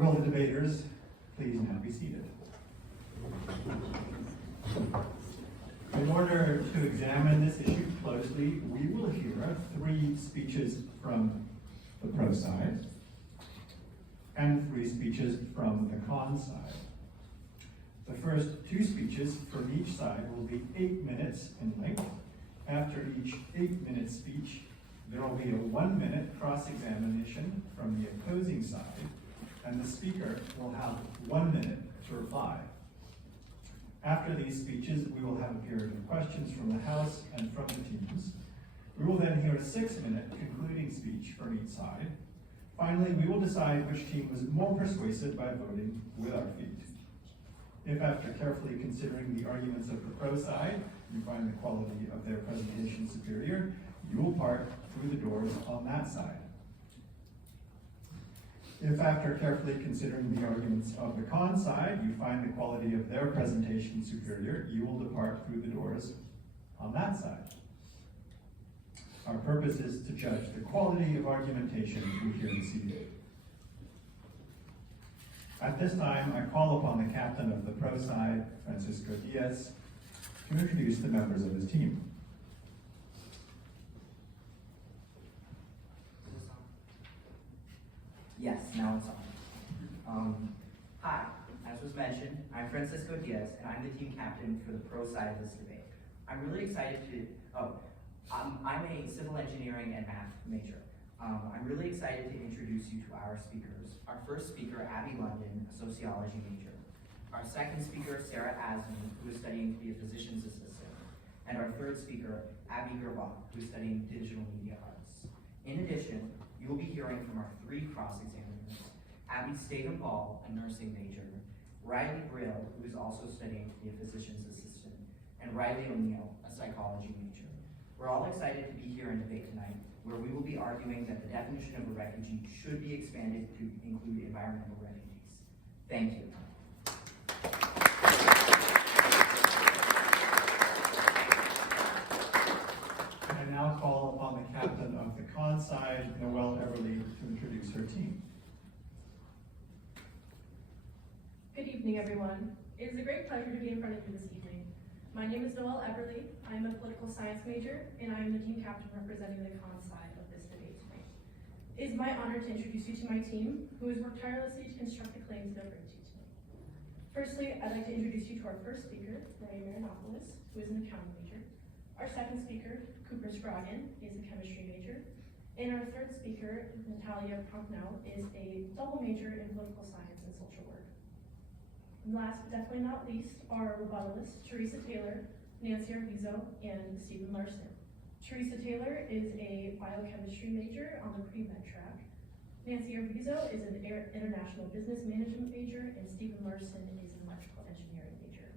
Will the debaters please now be seated? In order to examine this issue closely, we will hear 3 speeches from the pro side and 3 speeches from the con side. The first 2 speeches from each side will be 8 minutes in length. After each 8-minute speech, there will be a 1-minute cross-examination from the opposing side, and the speaker will have 1 minute to reply. After these speeches, we will have a period of questions from the House and from the teams. We will then hear a 6-minute concluding speech from each side. Finally, we will decide which team was more persuasive by voting with our feet. If after carefully considering the arguments of the pro side, you find the quality of their presentation superior, you will part through the doors on that side. If after carefully considering the arguments of the con side, you find the quality of their presentation superior, you will depart through the doors on that side. Our purpose is to judge the quality of argumentation we hear this evening. At this time, I call upon the captain of the pro side, Francisco Diaz, to introduce the members of his team. Yes, now it's on. Hi, as was mentioned, I'm Francisco Diaz, and I'm the team captain for the pro side of this debate. I'm really excited I'm a civil engineering and math major. I'm really excited to introduce you to our speakers. Our first speaker, Abby London, a sociology major. Our second speaker, Sarah Asman, who is studying to be a physician's assistant. And our third speaker, Abby Gerbach, who is studying digital media arts. In addition, you will be hearing from our 3 cross-examiners, Abby Statham-Ball, a nursing major, Riley Brill, who is also studying to be a physician's assistant, and Riley O'Neill, a psychology major. We're all excited to be here in debate tonight, where we will be arguing that the definition of a refugee should be expanded to include environmental refugees. Thank you. I now call upon the captain of the con side, Noelle Everly, to introduce her team. Good evening, everyone. It is a great pleasure to be in front of you this evening. My name is Noelle Everly. I am a political science major, and I am the team captain representing the con side of this debate tonight. It is my honor to introduce you to my team, who has worked tirelessly to construct the claims that I bring to you tonight. Firstly, I'd like to introduce you to our first speaker, Ray Marinopoulos, who is an accounting major. Our second speaker, Cooper Scroggin, is a chemistry major. And our third speaker, Natalia Prompnell, is a double major in political science and social work. And last but definitely not least, are rebuttalists, Teresa Taylor, Nancy Arvizo, and Stephen Larson. Teresa Taylor is a biochemistry major on the pre-med track. Nancy Arvizo is an international business management major, and Stephen Larson is an electrical engineering major.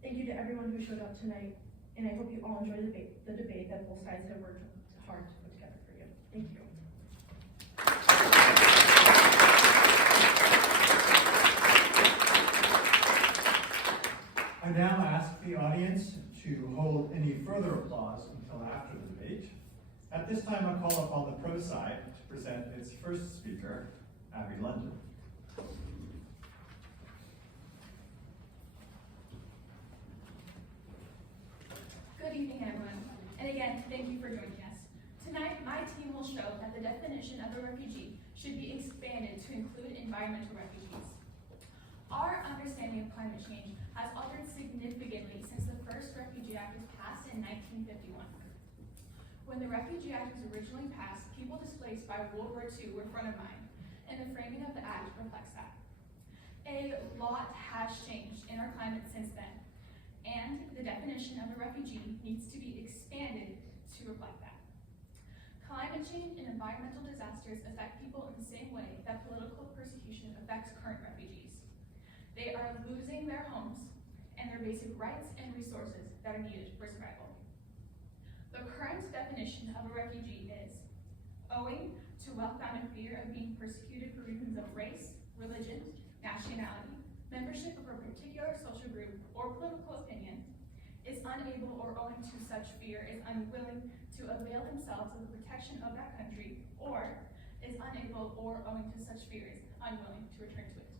Thank you to everyone who showed up tonight, and I hope you all enjoy the debate that both sides have worked hard to put together for you. Thank you. I now ask the audience to hold any further applause until after the debate. At this time, I call upon the pro side to present its first speaker, Abby London. Good evening, everyone. And again, thank you for joining us. Tonight, my team will show that the definition of a refugee should be expanded to include environmental refugees. Our understanding of climate change has altered significantly since the first Refugee Act was passed in 1951. When the Refugee Act was originally passed, people displaced by World War II were front of mind, and the framing of the act reflects that. A lot has changed in our climate since then, and the definition of a refugee needs to be expanded to reflect that. Climate change and environmental disasters affect people in the same way that political persecution affects current refugees. They are losing their homes and their basic rights and resources that are needed for survival. The current definition of a refugee is owing to well-founded fear of being persecuted for reasons of race, religion, nationality, membership of a particular social group or political opinion, is unable or owing to such fear is unwilling to avail themselves of the protection of that country, or is unable or owing to such fears, unwilling to return to it.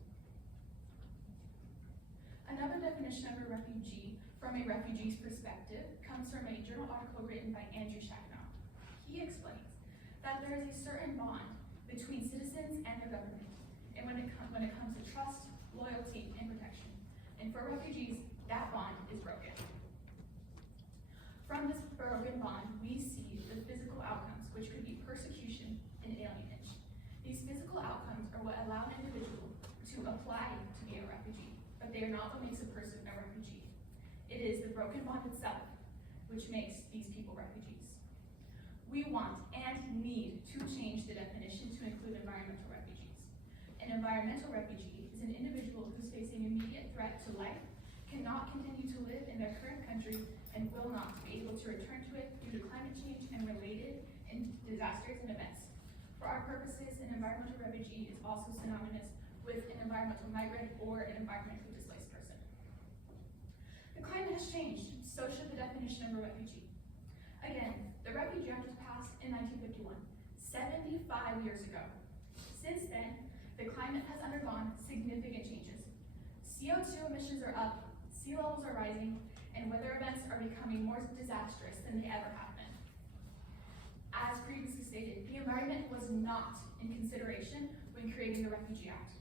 Another definition of a refugee from a refugee's perspective comes from a journal article written by Andrew Shacknow. He explains that there is a certain bond between citizens and their government, and when it comes to trust, loyalty, and protection. And for refugees, that bond is broken. From this broken bond, we see the physical outcomes, which could be persecution and alienage. These physical outcomes are what allow an individual to apply to be a refugee, but they are not what makes a person a refugee. It is the broken bond itself which makes these people refugees. We want and need to change the definition to include environmental refugees. An environmental refugee is an individual who's facing immediate threat to life, cannot continue to live in their current country, and will not be able to return to it due to climate change and related disasters and events. For our purposes, an environmental refugee is also synonymous with an environmental migrant or an environmentally displaced person. The climate has changed, so should the definition of a refugee. Again, the Refugee Act was passed in 1951, 75 years ago. Since then, the climate has undergone significant changes. CO2 emissions are up, sea levels are rising, and weather events are becoming more disastrous than they ever have been. As previously stated, the environment was not in consideration when creating the Refugee Act.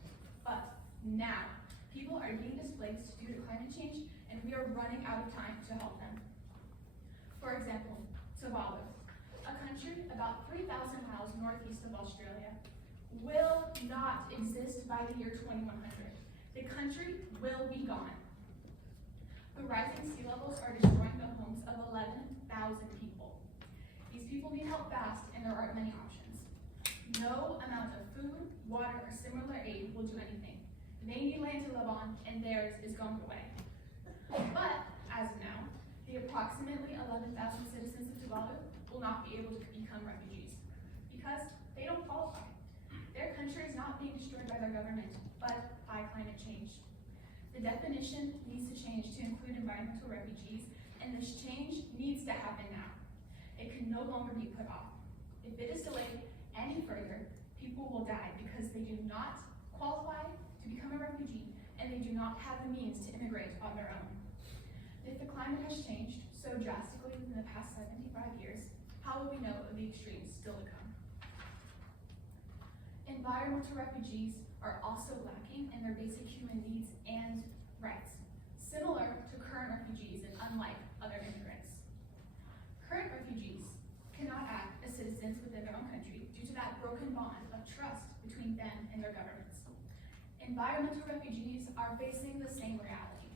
But now, people are being displaced due to climate change, and we are running out of time to help them. For example, Tuvalu, a country about 3,000 miles northeast of Australia, will not exist by the year 2100. The country will be gone. The rising sea levels are destroying the homes of 11,000 people. These people need help fast, and there aren't many options. No amount of food, water, or similar aid will do anything. They need land to live on, and theirs is going away. But, as of now, the approximately 11,000 citizens of Tuvalu will not be able to become refugees because they don't qualify. Their country is not being destroyed by their government, but by climate change. The definition needs to change to include environmental refugees, and this change needs to happen now. It can no longer be put off. If it is delayed any further, people will die because they do not qualify to become a refugee, and they do not have the means to immigrate on their own. If the climate has changed so drastically in the past 75 years, how will we know of the extremes still to come? Environmental refugees are also lacking in their basic human needs and rights, similar to current refugees and unlike other immigrants. Current refugees cannot act as citizens within their own country due to that broken bond of trust between them and their governments. Environmental refugees are facing the same reality.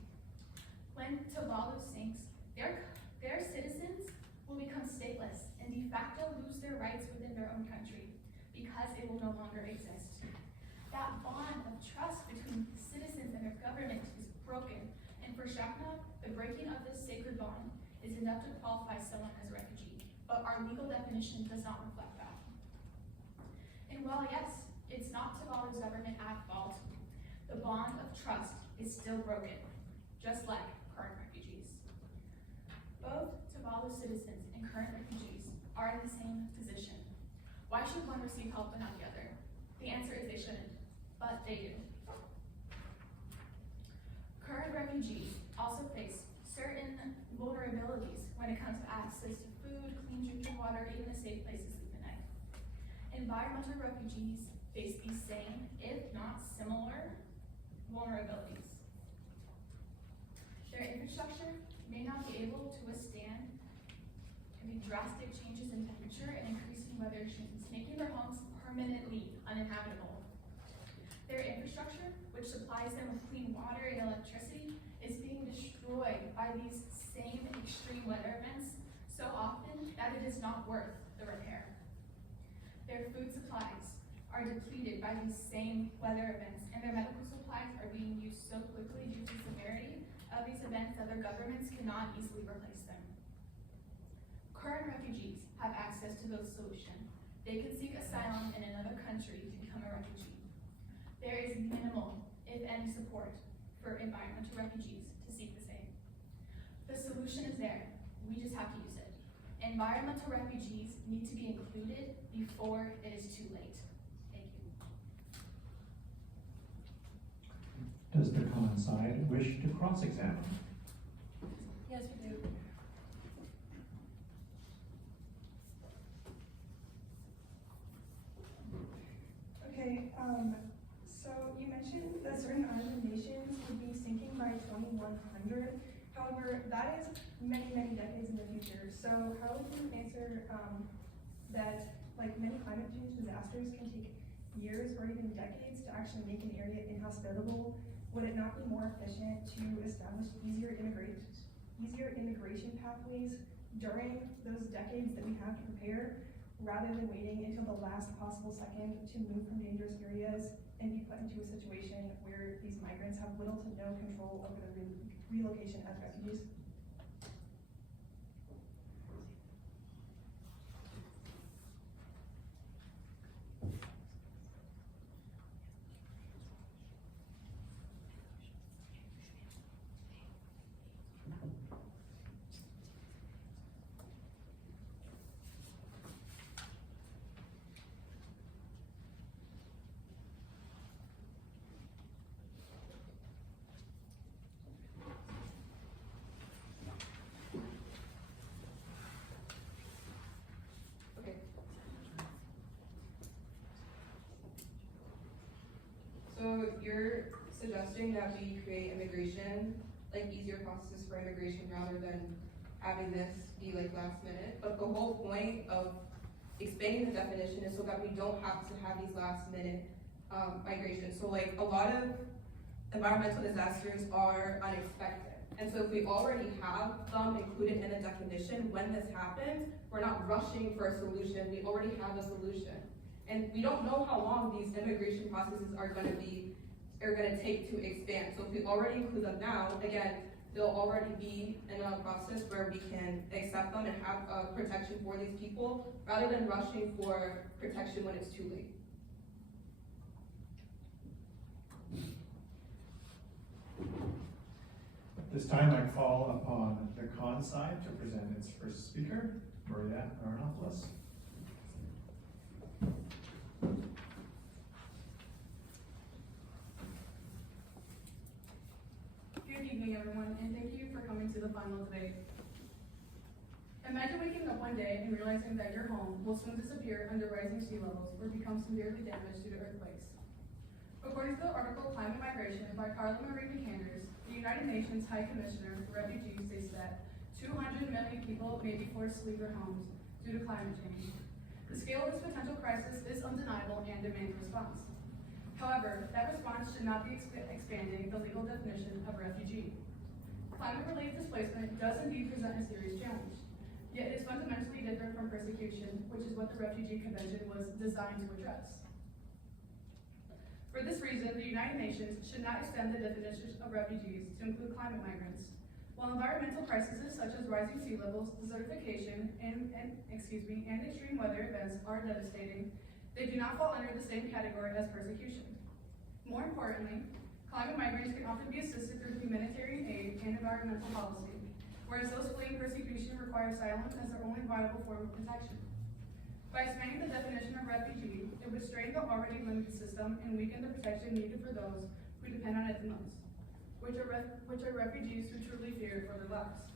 When Tuvalu sinks, their citizens will become stateless and de facto lose their rights within their own country because it will no longer exist. That bond of trust between citizens and their government is broken, and for Shacknow, the breaking of this sacred bond is enough to qualify someone as a refugee, but our legal definition does not reflect that. And while yes, it's not Tuvalu's government at fault, the bond of trust is still broken, just like current refugees. Both Tuvalu citizens and current refugees are in the same position. Why should one receive help and not the other? The answer is they shouldn't, but they do. Current refugees also face certain vulnerabilities when it comes to access to food, clean drinking water, even a safe place to sleep at night. Environmental refugees face these same, if not similar, vulnerabilities. Their infrastructure may not be able to withstand the drastic changes in temperature and increasing weather extremes, making their homes permanently uninhabitable. Their infrastructure, which supplies them with clean water and electricity, is being destroyed by these same extreme weather events so often that it is not worth the repair. Their food supplies are depleted by these same weather events, and their medical supplies are being used so quickly due to the severity of these events that their governments cannot easily replace them. Current refugees have access to those solutions. They can seek asylum in another country to become a refugee. There is minimal, if any, support for environmental refugees to seek the same. The solution is there. We just have to use it. Environmental refugees need to be included before it is too late. side wish to cross-examine? Yes, we do. Okay, so you mentioned that certain island nations would be sinking by 2100. However, that is many, many decades in the future. So how would you answer that like many climate change disasters can take years or even decades to actually make an area inhospitable? Would it not be more efficient to establish easier immigration pathways during those decades that we have to prepare, rather than waiting until the last possible second to move from dangerous areas and be put into a situation where these migrants have little to no control over their relocation as refugees? Okay. So you're suggesting that we create immigration, like easier processes for immigration rather than having this be like last minute. But the whole point of expanding the definition is so that we don't have to have these last minute migration. So like a lot of environmental disasters are unexpected. And so if we already have them included in the definition, when this happens, we're not rushing for a solution, we already have a solution. And we don't know how long these immigration processes are gonna take to expand. So if we already include them now, again, they'll already be in a process where we can accept them and have protection for these people, rather than rushing for protection when it's too late. This time I call upon the con side to present its first speaker, Maria Aronopoulos. Good evening, everyone, and thank you for coming to the final debate. Imagine waking up one day and realizing that your home will soon disappear under rising sea levels or become severely damaged due to earthquakes. According to the article Climate Migration by Carla Marie McCanders, the United Nations High Commissioner for Refugees states that 200 million people may be forced to leave their homes due to climate change. The scale of this potential crisis is undeniable and demands response. However, that response should not be expanding the legal definition of refugee. Climate-related displacement does indeed present a serious challenge, yet it is fundamentally different from persecution, which is what the Refugee Convention was designed to address. For this reason, the United Nations should not extend the definition of refugees to include climate migrants. While environmental crises such as rising sea levels, desertification, and extreme weather events are devastating, they do not fall under the same category as persecution. More importantly, climate migrants can often be assisted through humanitarian aid and environmental policy, whereas those fleeing persecution require asylum as their only viable form of protection. By expanding the definition of refugee, it would strain the already limited system and weaken the protection needed for those who depend on it the most, which are refugees who truly fear for their lives.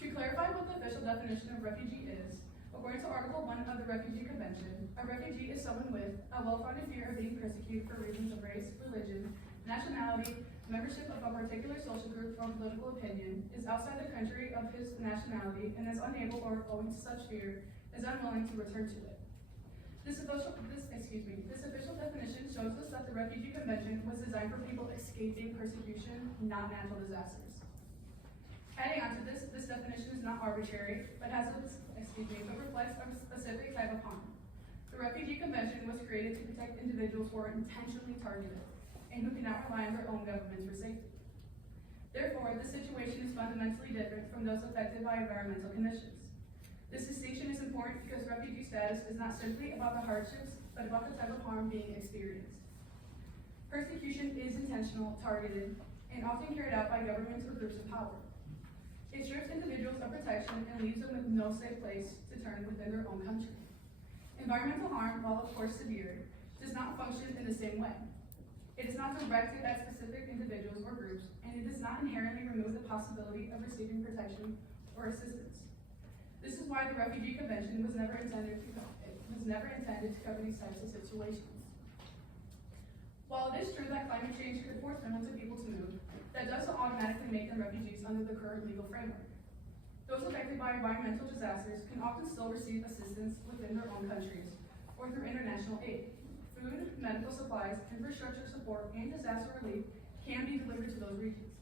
To clarify what the official definition of refugee is, according to Article 1 of the Refugee Convention, a refugee is someone with a well-founded fear of being persecuted for reasons of race, religion, nationality, membership of a particular social group, or political opinion, is outside the country of his nationality, and is unable or owing to such fear, is unwilling to return to it. This official definition shows us that the Refugee Convention was designed for people escaping persecution, not natural disasters. Adding on to this definition is not arbitrary, but reflects a specific type of harm. The Refugee Convention was created to protect individuals who are intentionally targeted and who cannot rely on their own governments for safety. Therefore, the situation is fundamentally different from those affected by environmental conditions. This distinction is important because refugee status is not simply about the hardships, but about the type of harm being experienced. Persecution is intentional, targeted, and often carried out by governments or groups of power. It strips individuals of protection and leaves them with no safe place to turn within their own country. Environmental harm, while of course severe, does not function in the same way. It is not directed at specific individuals or groups, and it does not inherently remove the possibility of receiving protection or assistance. This is why the Refugee Convention was never intended to cover these types of situations. While it is true that climate change could force millions of people to move, that doesn't automatically make them refugees under the current legal framework. Those affected by environmental disasters can often still receive assistance within their own countries or through international aid. Food, medical supplies, infrastructure support, and disaster relief can be delivered to those regions.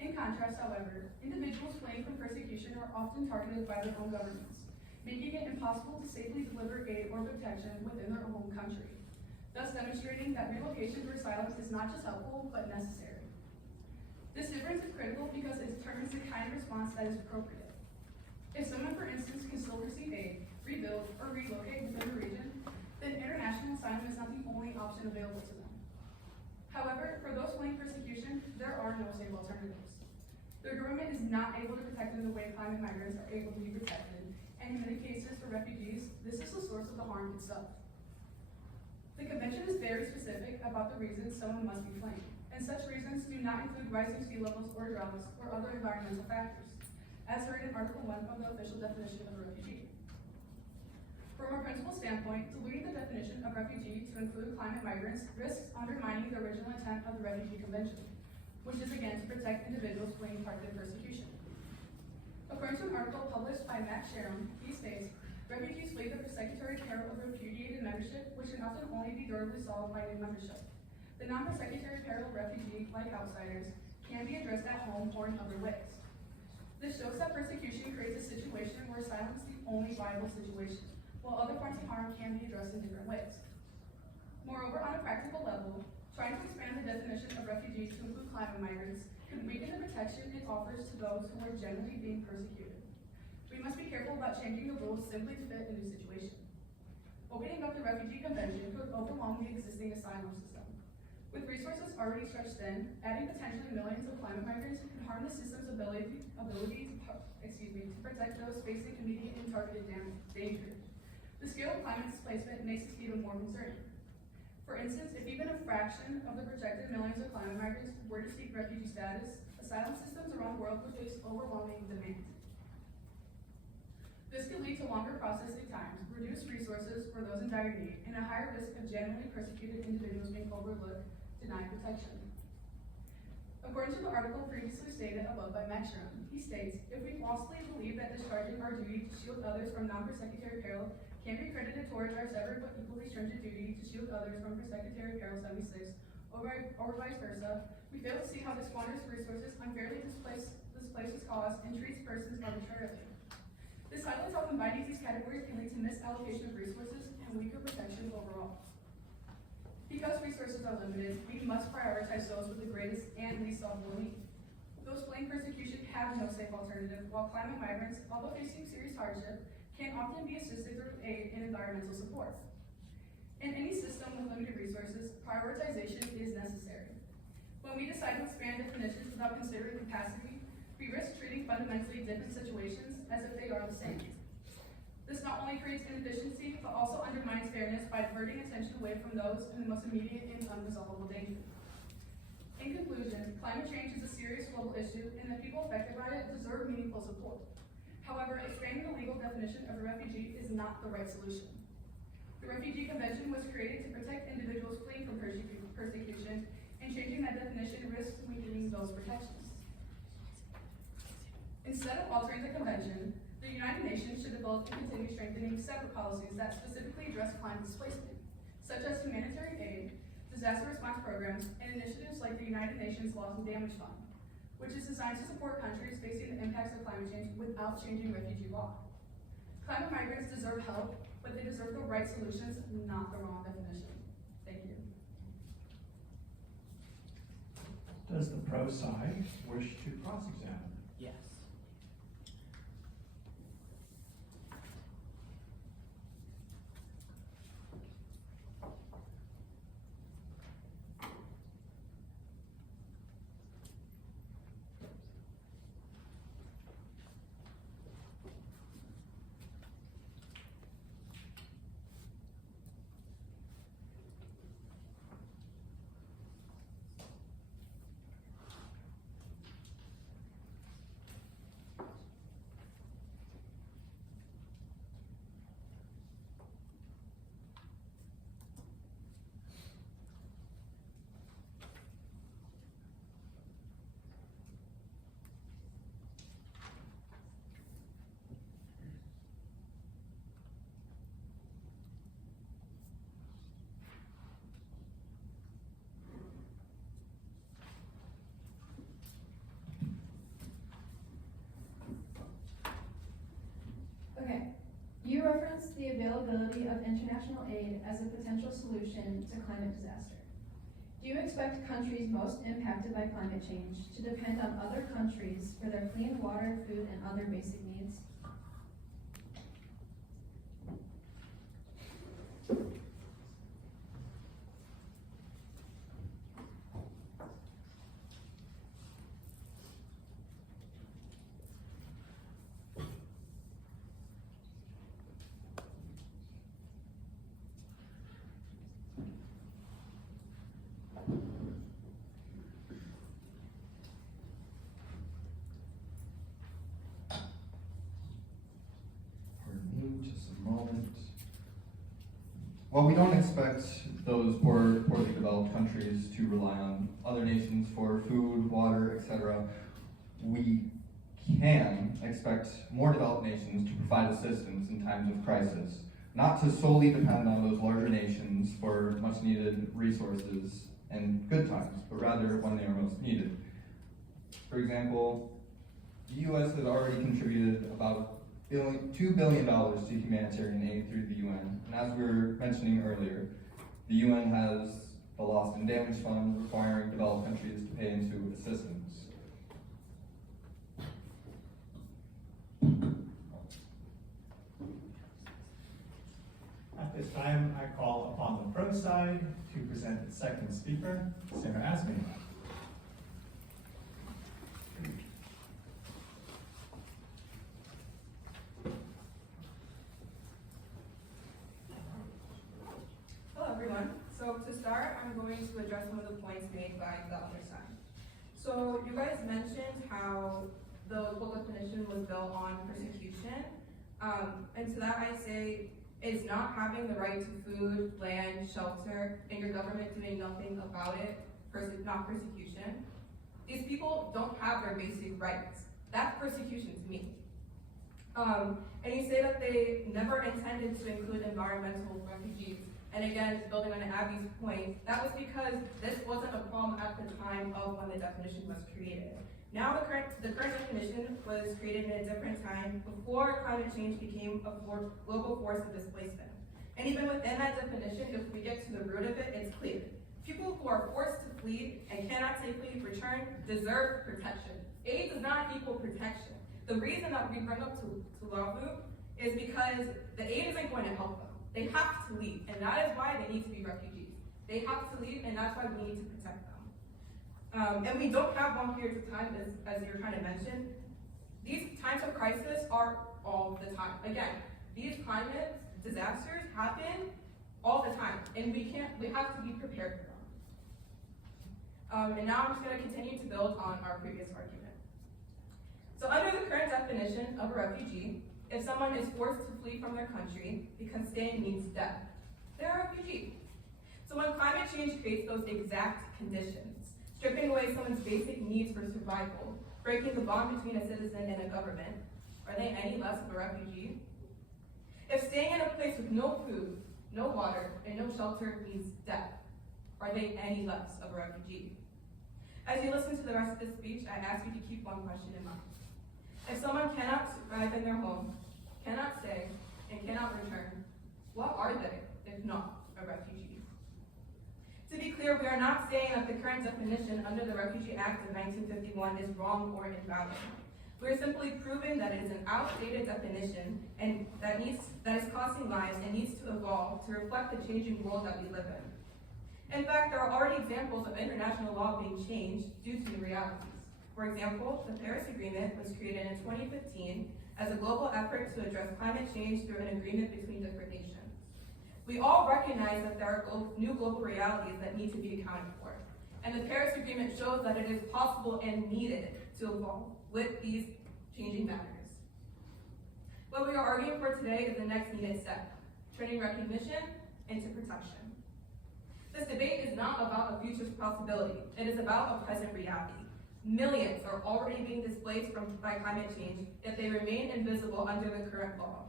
In contrast, however, individuals fleeing from persecution are often targeted by their own governments, making it impossible to safely deliver aid or protection within their own country, thus demonstrating that relocation for asylum is not just helpful, but necessary. This difference is critical because it determines the kind of response that is appropriate. If someone, for instance, can still receive aid, rebuild, or relocate within the region, then international asylum is not the only option available to them. However, for those fleeing persecution, there are no safe alternatives. Their government is not able to protect them the way climate migrants are able to be protected, and in many cases for refugees, this is the source of the harm itself. The convention is very specific about the reasons someone must be fleeing, and such reasons do not include rising sea levels or droughts or other environmental factors, as heard in Article 1 of the official definition of a refugee. From a principal standpoint, diluting the definition of refugee to include climate migrants risks undermining the original intent of the Refugee Convention, which is again to protect individuals fleeing targeted persecution. According to an article published by Max Sharon, he states, refugees flee the persecutory peril of repudiated membership, which can often only be durably solved by new membership. The non-persecutory peril of refugee, like outsiders, can be addressed at home or in other ways. This shows that persecution creates a situation where asylum is the only viable situation, while other forms of harm can be addressed in different ways. Moreover, on a practical level, trying to expand the definition of refugee to include climate migrants could weaken the protection it offers to those who are generally being persecuted. We must be careful about changing the rules simply to fit a new situation. Opening up the Refugee Convention could overwhelm the existing asylum system. With resources already stretched thin, adding potentially millions of climate migrants could harm the system's ability to protect those facing immediate and targeted danger. The scale of climate displacement makes this even more concerning. For instance, if even a fraction of the projected millions of climate migrants were to seek refugee status, asylum systems around the world would face overwhelming demand. This could lead to longer processing times, reduced resources for those in dire need, and a higher risk of genuinely persecuted individuals being overlooked, denied protection. According to the article previously stated above by Max Sharon, he states, if we falsely believe that discharging our duty to shield others from non-persecutory peril can be credited towards our severed but equally stringent duty to shield others from persecutory peril 76, or vice versa, we fail to see how this squanders resources, unfairly displaces cause, and treats persons arbitrarily. This highlights how combining these categories can lead to misallocation of resources and weaker protection overall. Because resources are limited, we must prioritize those with the greatest and least solvable need. Those fleeing persecution have no safe alternative, while climate migrants, although facing serious hardship, can often be assisted through aid and environmental support. In any system with limited resources, prioritization is necessary. When we decide to expand definitions without considering capacity, we risk treating fundamentally different situations as if they are the same. This not only creates inefficiency, but also undermines fairness by diverting attention away from those in the most immediate and unresolvable danger. In conclusion, climate change is a serious global issue, and the people affected by it deserve meaningful support. However, expanding the legal definition of a refugee is not the right solution. The Refugee Convention was created to protect individuals fleeing from persecution, and changing that definition risks weakening those protections. Instead of altering the convention, the United Nations should develop and continue strengthening separate policies that specifically address climate displacement, such as humanitarian aid, disaster response programs, and initiatives like the United Nations Loss and Damage Fund, which is designed to support countries facing the impacts of climate change without changing refugee law. Climate migrants deserve help, but they deserve the right solutions, not the wrong definition. Thank you. Does the pro side wish to cross-examine? Yes. availability of international aid as a potential solution to climate disaster? Do you expect countries most impacted by climate change to depend on other countries for their clean water, food, and other basic needs? Pardon me, just a moment. While we don't expect those poorly developed countries to rely on other nations for food, water, etc., we can expect more developed nations to provide assistance in times of crisis, not to solely depend on those larger nations for much needed resources and good times, but rather when they are most needed. For example, the U.S. has already contributed about $2 billion to humanitarian aid through the UN, and as we were mentioning earlier, the UN has the Lost and Damaged Fund requiring developed countries to pay into assistance. At this time, I call upon the pro side to present its second speaker, Sarah Asmey. Hello everyone. So to start, I'm going to address some of the points made by the other side. So you guys mentioned how the full definition was built on persecution. And to that I say, is not having the right to food, land, shelter, and your government doing nothing about it, not persecution? These people don't have their basic rights. That's persecution to me. And you say that they never intended to include environmental refugees. And again, building on Abby's point, that was because this wasn't a problem at the time of when the definition was created. Now the current definition was created in a different time before climate change became a global force of displacement. And even within that definition, if we get to the root of it, it's clear. People who are forced to flee and cannot safely return deserve protection. Aid does not equal protection. The reason that we bring up Tuvalu is because the aid isn't going to help them. They have to leave, and that is why they need to be refugees. They have to leave, and that's why we need to protect them. And we don't have long periods of time, as you're trying to mention. These times of crisis are all the time. Again, these climate disasters happen all the time, and we have to be prepared for them. And now I'm just going to continue to build on our previous argument. So under the current definition of a refugee, if someone is forced to flee from their country because staying means death, they're a refugee. So when climate change creates those exact conditions, stripping away someone's basic needs for survival, breaking the bond between a citizen and a government, are they any less of a refugee? If staying in a place with no food, no water, and no shelter means death, are they any less of a refugee? As you listen to the rest of this speech, I ask you to keep one question in mind. If someone cannot survive in their home, cannot stay, and cannot return, what are they, if not a refugee? To be clear, we are not saying that the current definition under the Refugee Act of 1951 is wrong or invalid. We are simply proving that it is an outdated definition and that is costing lives and needs to evolve to reflect the changing world that we live in. In fact, there are already examples of international law being changed due to new realities. For example, the Paris Agreement was created in 2015 as a global effort to address climate change through an agreement between different nations. We all recognize that there are new global realities that need to be accounted for. And the Paris Agreement shows that it is possible and needed to evolve with these changing matters. What we are arguing for today is the next needed step, turning recognition into protection. This debate is not about a future possibility. It is about a present reality. Millions are already being displaced by climate change, yet they remain invisible under the current law.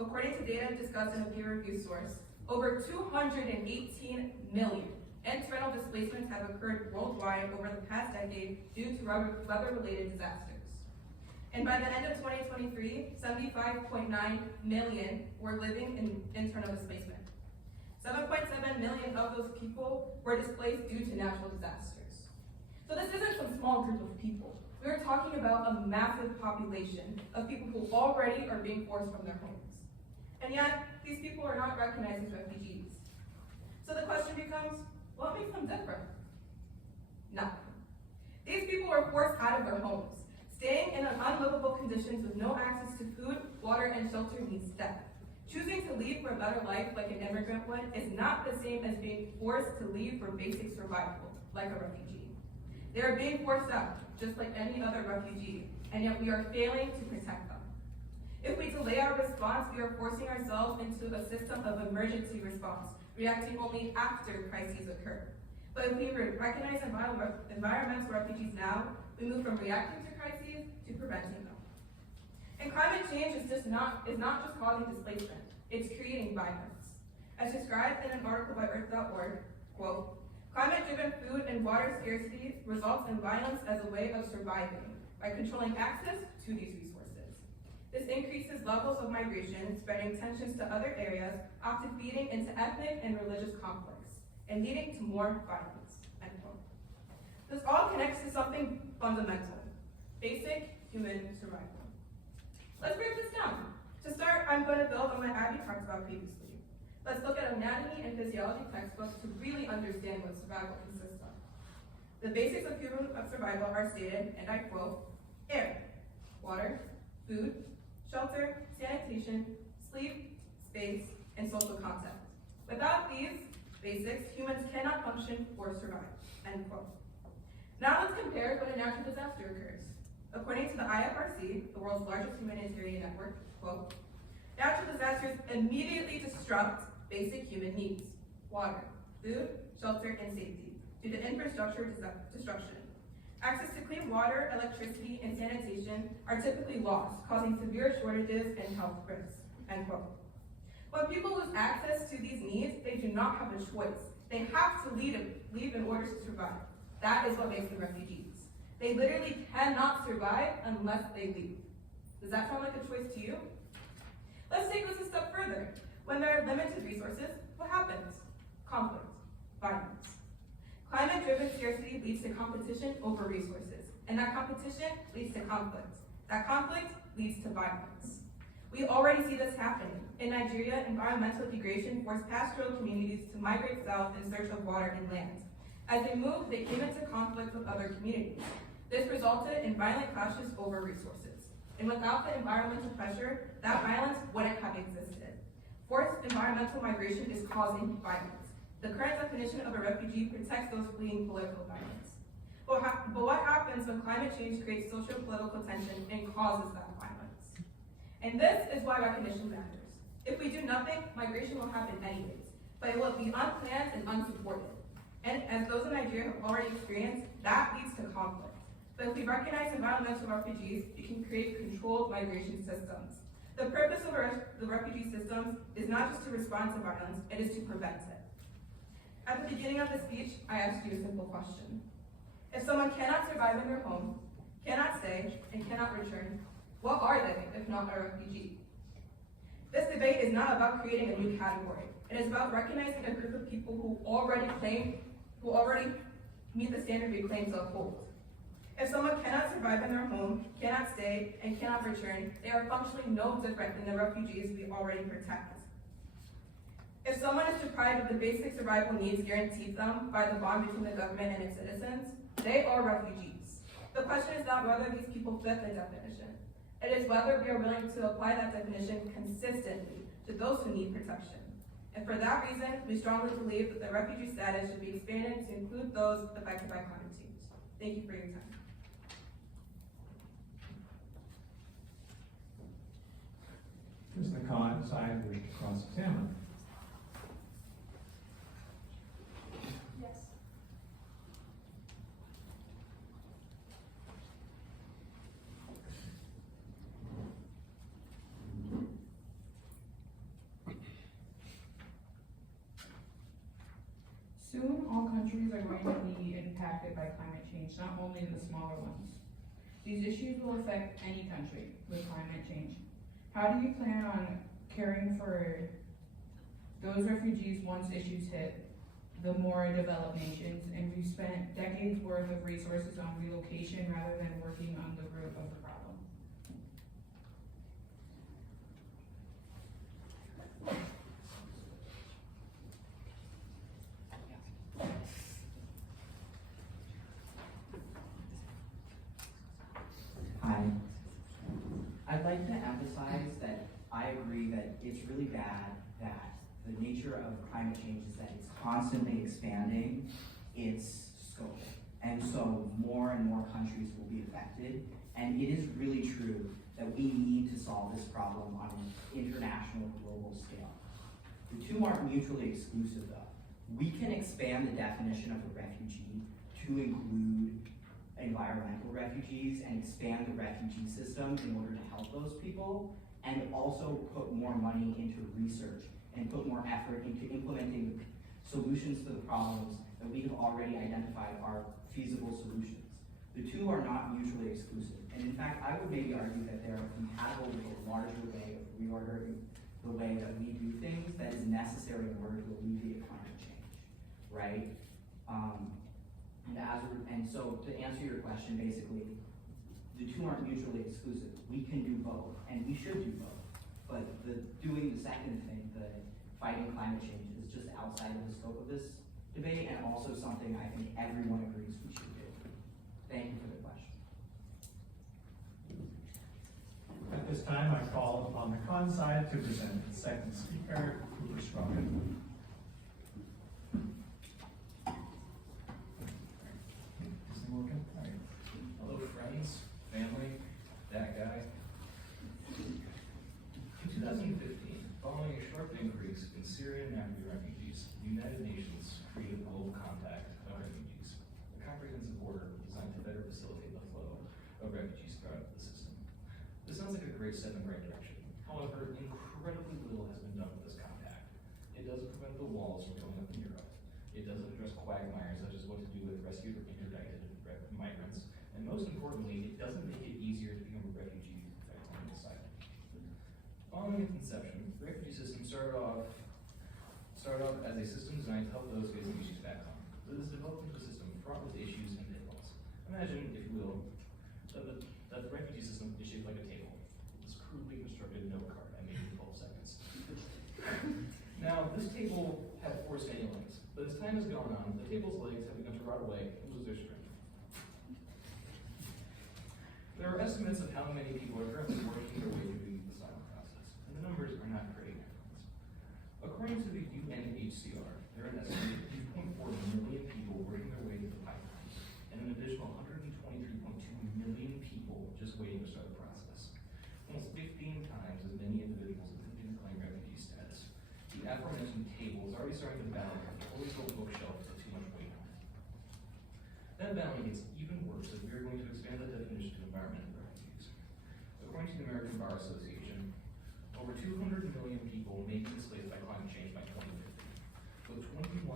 According to data discussed in a peer-reviewed source, over 218 million internal displacements have occurred worldwide over the past decade due to weather-related disasters. And by the end of 2023, 75.9 million were living in internal displacement. 7.7 million of those people were displaced due to natural disasters. So this isn't some small group of people. We're talking about a massive population of people who already are being forced from their homes. And yet, these people are not recognized as refugees. So the question becomes, what makes them different? Nothing. These people were forced out of their homes. Staying in unlivable conditions with no access to food, water, and shelter means death. Choosing to leave for a better life like an immigrant would is not the same as being forced to leave for basic survival, like a refugee. They are being forced out, just like any other refugee, and yet we are failing to protect them. If we delay our response, we are forcing ourselves into a system of emergency response, reacting only after crises occur. But if we recognize environmental refugees now, we move from reacting to crises to preventing them. And climate change is not just causing displacement, it's creating violence. As described in an article by Earth.org, quote, climate-driven food and water scarcity results in violence as a way of surviving by controlling access to these resources. This increases levels of migration, spreading tensions to other areas, often feeding into ethnic and religious conflicts, and leading to more violence, end quote. This all connects to something fundamental, basic human survival. Let's break this down. To start, I'm going to build on what Abby talked about previously. Let's look at anatomy and physiology textbooks to really understand what survival consists of. The basics of human survival are stated, and I quote, air, water, food, shelter, sanitation, sleep, space, and social contact. Without these basics, humans cannot function or survive, end quote. Now let's compare when a natural disaster occurs. According to the IFRC, the world's largest humanitarian network, quote, natural disasters immediately disrupt basic human needs, water, food, shelter, and safety, due to infrastructure destruction. Access to clean water, electricity, and sanitation are typically lost, causing severe shortages and health risks, end quote. When people lose access to these needs, they do not have a choice. They have to leave in order to survive. That is what makes them refugees. They literally cannot survive unless they leave. Does that sound like a choice to you? Let's take this a step further. When there are limited resources, what happens? Conflict, violence. Climate-driven scarcity leads to competition over resources, and that competition leads to conflict. That conflict leads to violence. We already see this happening. In Nigeria, environmental degradation forced pastoral communities to migrate south in search of water and land. As they moved, they came into conflict with other communities. This resulted in violent clashes over resources. And without the environmental pressure, that violence wouldn't have existed. Forced environmental migration is causing violence. The current definition of a refugee protects those fleeing political violence. But what happens when climate change creates socio-political tension and causes that violence? And this is why recognition matters. If we do nothing, migration will happen anyways, but it will be unplanned and unsupported. And as those in Nigeria have already experienced, that leads to conflict. But if we recognize environmental refugees, we can create controlled migration systems. The purpose of the refugee systems is not just to respond to violence, it is to prevent it. At the beginning of the speech, I asked you a simple question. If someone cannot survive in their home, cannot stay, and cannot return, what are they if not a refugee? This debate is not about creating a new category. It is about recognizing a group of people who already meet the standard we claim to uphold. If someone cannot survive in their home, cannot stay, and cannot return, they are functionally no different than the refugees we already protect. If someone is deprived of the basic survival needs guaranteed them by the bond between the government and its citizens, they are refugees. The question is not whether these people fit the definition. It is whether we are willing to apply that definition consistently to those who need protection. And for that reason, we strongly believe that the refugee status should be expanded to include those affected by climate change. Thank you for your time. Ms. McCon decided to cross-examine. Yes. Soon, all countries are going to be impacted by climate change, not only the smaller ones. These issues will affect any country with climate change. How do you plan on caring for those refugees once issues hit the more developed nations, and we've spent decades worth of resources on relocation rather than working on the root of the problem? Hi. I'd like to emphasize that I agree that it's really bad that the nature of climate change is that it's constantly expanding its scope. And so more and more countries will be affected. And it is really true that we need to solve this problem on an international, global scale. The two aren't mutually exclusive though. We can expand the definition of a refugee to include environmental refugees and expand the refugee system in order to help those people, and also put more money into research and put more effort into implementing solutions to the problems that we have already identified are feasible solutions. The two are not mutually exclusive. And in fact, I would maybe argue that they're compatible with a larger way of reordering the way that we do things that is necessary in order to alleviate climate change, right? And so to answer your question, basically, the two aren't mutually exclusive. We can do both, and we should do both. But doing the second thing, the fighting climate change, is just outside of the scope of this debate, and also something I think everyone agrees we should do. Thank you for the question. At this time, I call upon the con side to present the second speaker, Cooper Strong. Hello friends, family, that guy. In 2015, following a sharp increase in Syrian and Afghan refugees, the United Nations created a global compact of refugees, a comprehensive order designed to better facilitate the flow of refugees throughout the system. This sounds like a great step in the right direction. However, incredibly little has been done with this compact. It doesn't prevent the walls from going up in Europe. It doesn't address quagmires such as what to do with rescued or interdicted migrants. And most importantly, it doesn't make it easier to become a refugee at home asylum. Following its inception, the refugee system started off as a system designed to help those facing issues back home. But it has developed into a system fraught with issues and pitfalls. Imagine, if you will, that the refugee system is shaped like a table. This crudely constructed note card I made in 12 seconds. Now, this table had 4 standing legs, but as time has gone on, the table's legs have begun to rot away and lose their strength. There are estimates of how many people are currently working their way through the asylum process, and the numbers are not great. According to the UNHCR, there are an estimated 2.4 million people working their way through the pipeline, and an additional 123.2 million people just waiting to start the process. Almost 15 times as many individuals attempting to claim refugee status. The aforementioned table is already starting to battle with a fully built bookshelf with too much weight on it. That battle gets even worse if we are going to expand the definition of environmental refugees. According to the American Bar Association, over 200 million people may be displaced by climate change by 2050, with 21.5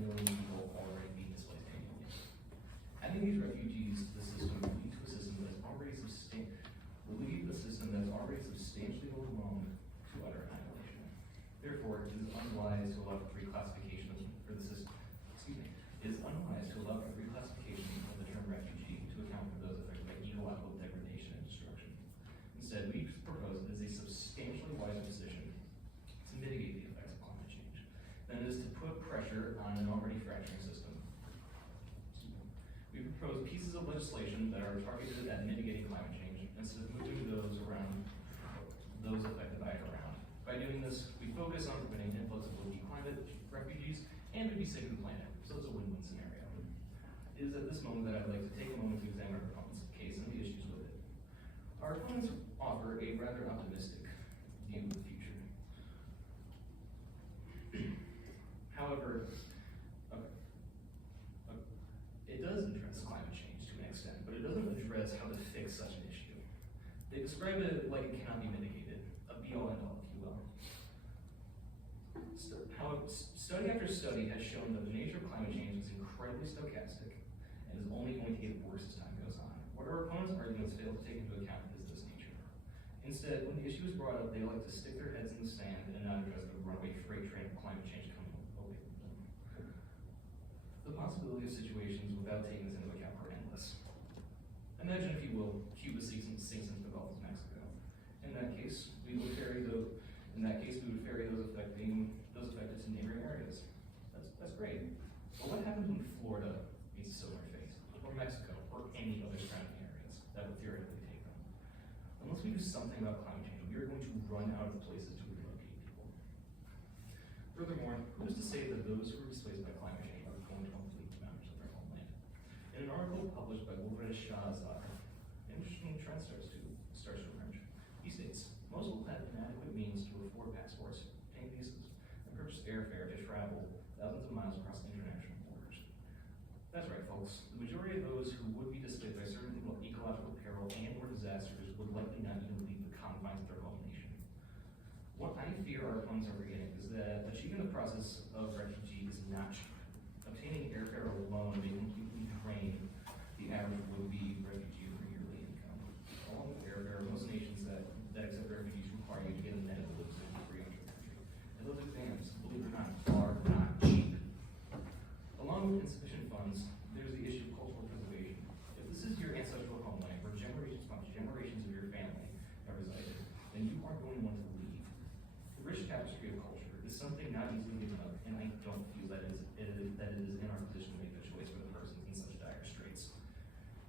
million people already being displaced annually. Adding these refugees to the system will lead to a system that is already substantially overwhelmed to utter annihilation. Therefore, it is unwise to allow for reclassification for the system. It is unwise to allow for reclassification of the term refugee to account for those affected by ecological degradation and destruction. Instead, we propose it as a substantially wiser position to mitigate the effects of climate change than it is to put pressure on an already fracturing system. We propose pieces of legislation that are targeted at mitigating climate change instead of moving those affected by it around. By doing this, we focus on preventing influx of climate refugees, and we'd be saving the planet. So it's a win-win scenario. It is at this moment that I'd like to take a moment to examine our opponent's case and the issues with it. Our opponents offer a rather optimistic view of the future. However, it does address climate change to an extent, but it doesn't address how to fix such an issue. They describe it like it cannot be mitigated, a be-all end-all, if you will. However, study after study has shown that the nature of climate change is incredibly stochastic and is only going to get worse as time goes on. What our opponents' arguments fail to take into account is this nature. Instead, when the issue is brought up, they like to stick their heads in the sand and not address the runaway freight train of climate change coming over them. The possibility of situations without taking this into account are endless. Imagine, if you will, Cuba sinks into the Gulf of Mexico. In that case, we would ferry those affected to neighboring areas. That's great. But what happens when Florida meets a similar fate, or Mexico, or any other surrounding areas that would theoretically take them? Unless we do something about climate change, we are going to run out of places to relocate people. Furthermore, who's to say that those who are displaced by climate change are going to complete the boundaries of their homeland? In an article published by Shahzad, an interesting trend starts to emerge. He states, most will have inadequate means to afford passports, obtain visas, and purchase airfare to travel thousands of miles across international borders. That's right, folks. The majority of those who would be displaced by certain ecological peril and or disasters would likely not even leave the confines of their home nation. What I fear our opponents are forgetting is that achieving the process of refugee is not cheap. Obtaining airfare alone may completely drain the average would-be refugee for yearly income. Along with airfare, most nations that accept refugees require you to get a medical exam for your country. And those exams, believe it or not, are not cheap. Along with insufficient funds, there's the issue of cultural preservation. If this is your ancestral homeland, where generations of your family have resided, then you are going to want to leave. The rich tapestry of culture is something not easily given up, and I don't feel that it is in our position to make the choice for the persons in such dire straits.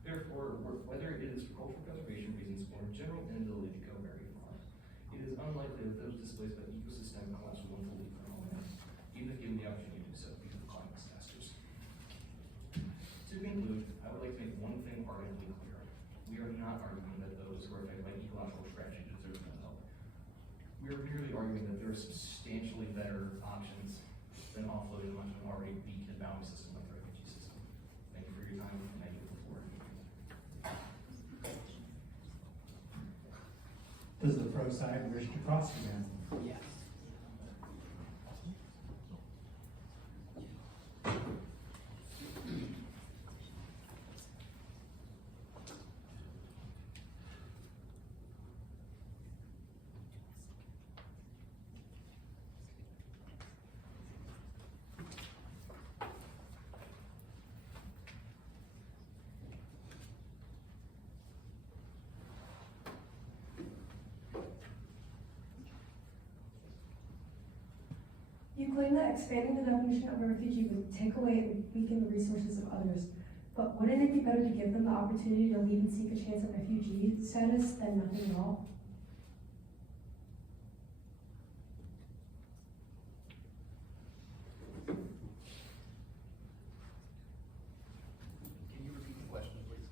Therefore, whether it is for cultural preservation reasons or general inability to go very far, it is unlikely that those displaced by ecosystem collapse will want to leave their homeland, even if given the opportunity to do so because of climate disasters. To conclude, I would like to make one thing ardently clear. We are not arguing that those who are affected by ecological tragedy deserve no help. We are merely arguing that there are substantially better options than offloading much of an already weak and boundary system like the refugee system. Thank you for your time, and I give the floor. Does the pro side wish to cross examine? Yes. You claim that expanding the definition of a refugee would take away and weaken the resources of others, but wouldn't it be better to give them the opportunity to leave and seek a chance at refugee status than nothing at all? Can you repeat the question, please?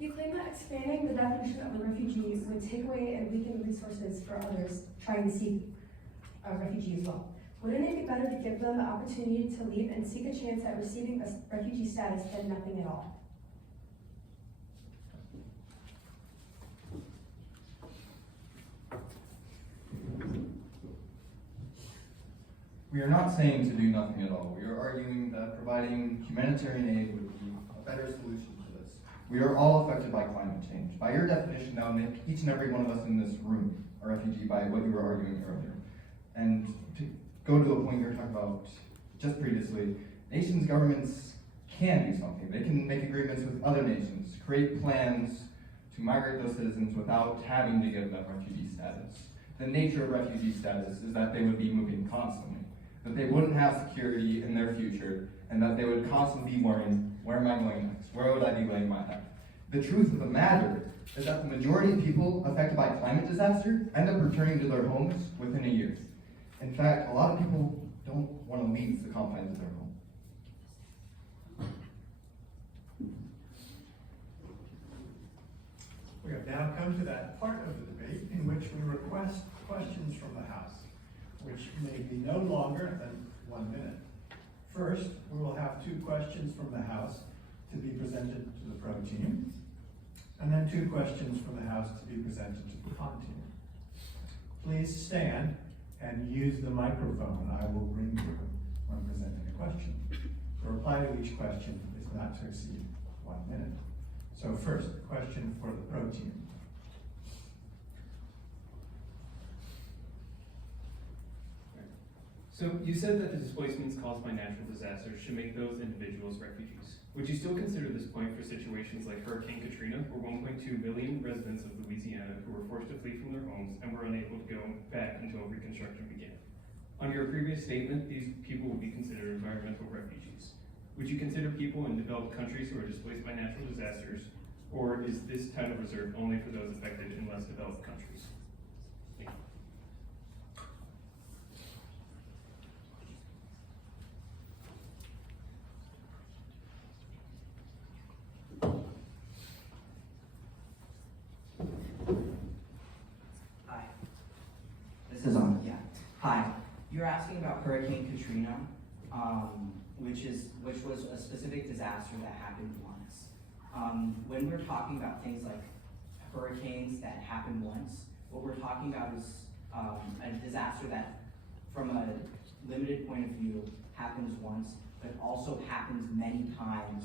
You claim that expanding the definition of a refugee would take away and weaken the resources for others trying to seek a refugee as well. Wouldn't it be better to give them the opportunity to leave and seek a chance at receiving a refugee status than nothing at all? We are not saying to do nothing at all. We are arguing that providing humanitarian aid would be a better solution to this. We are all affected by climate change. By your definition, that would make each and every one of us in this room a refugee by what you were arguing earlier. And to go to a point you were talking about just previously, nations' governments can do something. They can make agreements with other nations, create plans to migrate those citizens without having to give them refugee status. The nature of refugee status is that they would be moving constantly, that they wouldn't have security in their future, and that they would constantly be worrying, where am I going next? Where would I be laying my head? The truth of the matter is that the majority of people affected by climate disaster end up returning to their homes within a year. In fact, a lot of people don't want to leave the confines of their home. We have now come to that part of the debate in which we request questions from the House, which may be no longer than 1 minute. First, we will have 2 questions from the House to be presented to the pro team, and then 2 questions from the House to be presented to the con team. Please stand and use the microphone I will bring you when presenting a question. The reply to each question is not to exceed 1 minute. So first, a question for the pro team. So you said that the displacements caused by natural disasters should make those individuals refugees. Would you still consider this point for situations like Hurricane Katrina, where 1.2 million residents of Louisiana who were forced to flee from their homes and were unable to go back until reconstruction began? Under your previous statement, these people would be considered environmental refugees. Would you consider people in developed countries who are displaced by natural disasters, or is this title reserved only for those affected in less developed countries? Thank you. Hi. This is on, yeah. Hi. You're asking about Hurricane Katrina, which was a specific disaster that happened once. When we're talking about things like hurricanes that happen once, what we're talking about is a disaster that, from a limited point of view, happens once, but also happens many times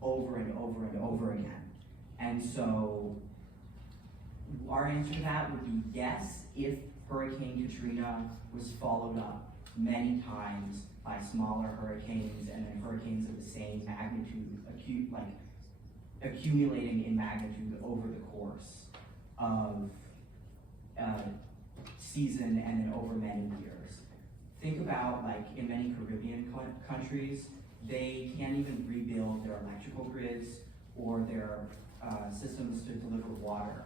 over and over and over again. And so our answer to that would be yes, if Hurricane Katrina was followed up many times by smaller hurricanes and then hurricanes of the same magnitude, accumulating in magnitude over the course of a season and then over many years. Think about, like, in many Caribbean countries, they can't even rebuild their electrical grids or their systems to deliver water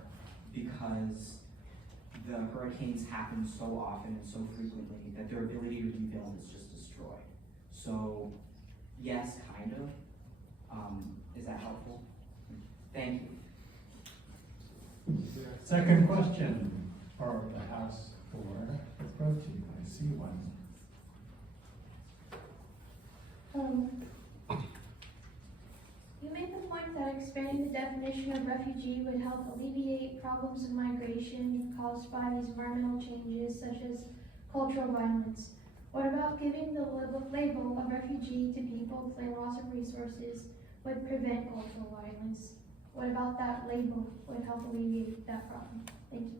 because the hurricanes happen so often and so frequently that their ability to rebuild is just destroyed. So, yes, kind of. Is that helpful? Thank you. Second question for the House for the pro team. I see one. You made the point that expanding the definition of refugee would help alleviate problems of migration caused by these environmental changes, such as cultural violence. What about giving the label of refugee to people claim loss of resources would prevent cultural violence? What about that label would help alleviate that problem? Thank you.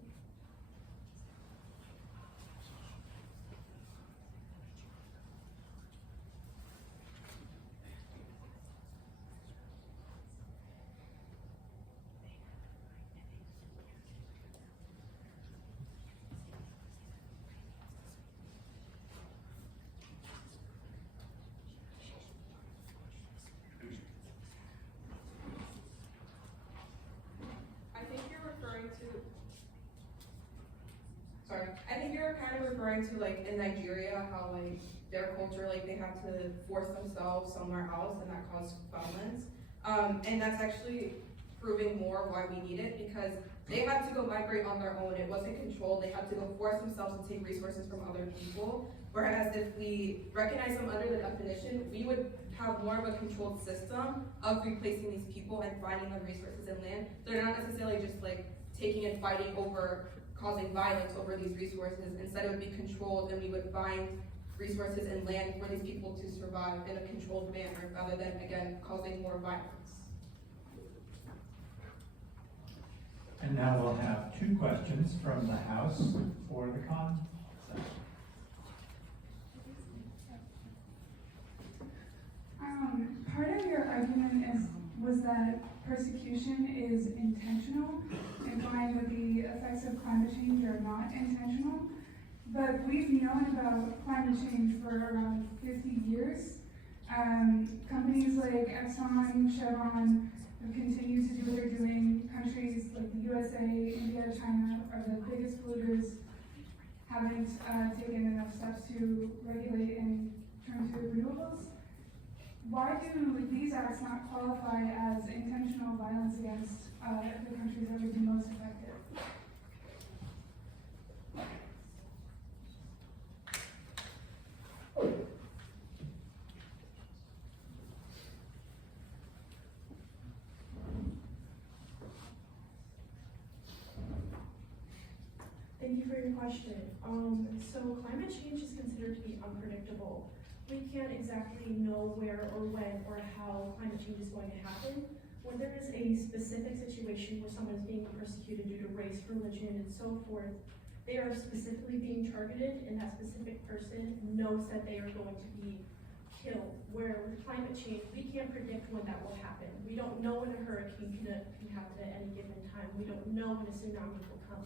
I think you're kind of referring to, like, in Nigeria, how, like, their culture, like, they have to force themselves somewhere else and that caused violence. And that's actually proving more why we need it, because they had to go migrate on their own. It wasn't controlled. They had to go force themselves to take resources from other people. Whereas if we recognize them under the definition, we would have more of a controlled system of replacing these people and finding them resources and land. So they're not necessarily just, like, taking and fighting over causing violence over these resources. Instead, it would be controlled, and we would find resources and land for these people to survive in a controlled manner, rather than, again, causing more violence. And now we'll have two questions from the House for the con side. Part of your argument was that persecution is intentional, implying that the effects of climate change are not intentional. But we've known about climate change for around 50 years. Companies like Exxon, Chevron have continued to do what they're doing. Countries like the USA, India, China are the biggest polluters, haven't taken enough steps to regulate and turn to renewables. Why do these acts not qualify as intentional violence against the countries that would be most affected? Thank you for your question. So climate change is considered to be unpredictable, we can't exactly know where or when or how climate change is going to happen. When there is a specific situation where someone is being persecuted due to race, religion, and so forth, they are specifically being targeted, and that specific person knows that they are going to be killed. Where with climate change, we can't predict when that will happen. We don't know when a hurricane can happen at any given time. We don't know when a tsunami will come.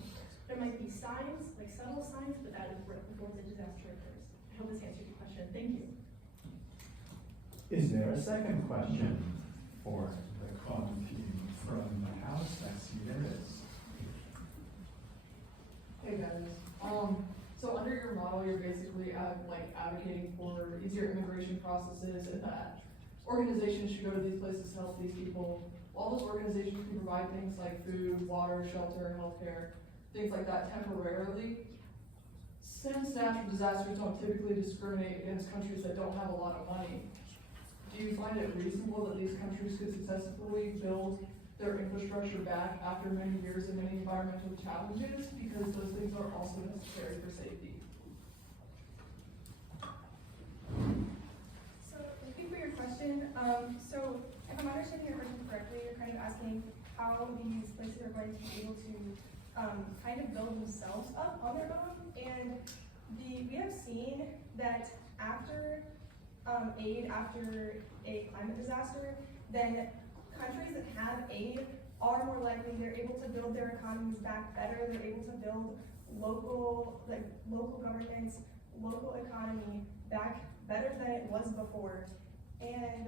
There might be signs, like subtle signs, but that is before the disaster occurs. I hope this answers your question. Thank you. Is there a second question for the COM team from the House? I see there is. Hey guys, so under your model, you're basically advocating for easier immigration processes and that organizations should go to these places to help these people. While those organizations can provide things like food, water, shelter, healthcare, things like that temporarily, since natural disasters don't typically discriminate against countries that don't have a lot of money, do you find it reasonable that these countries could successfully build their infrastructure back after many years of many environmental challenges, because those things are also necessary for safety? So thank you for your question. So if I'm understanding your question correctly, you're kind of asking how these places are going to be able to kind of build themselves up on their own. And we have seen that after aid, after a climate disaster, then countries that have aid are more likely, they're able to build their economies back better, they're able to build local governments, local economy back better than it was before. And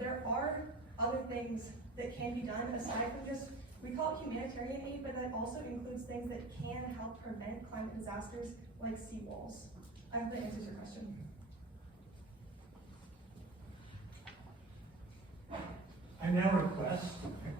there are other things that can be done aside from just, we call it humanitarian aid, but that also includes things that can help prevent climate disasters like seawalls. I hope that answers your question. I now request that the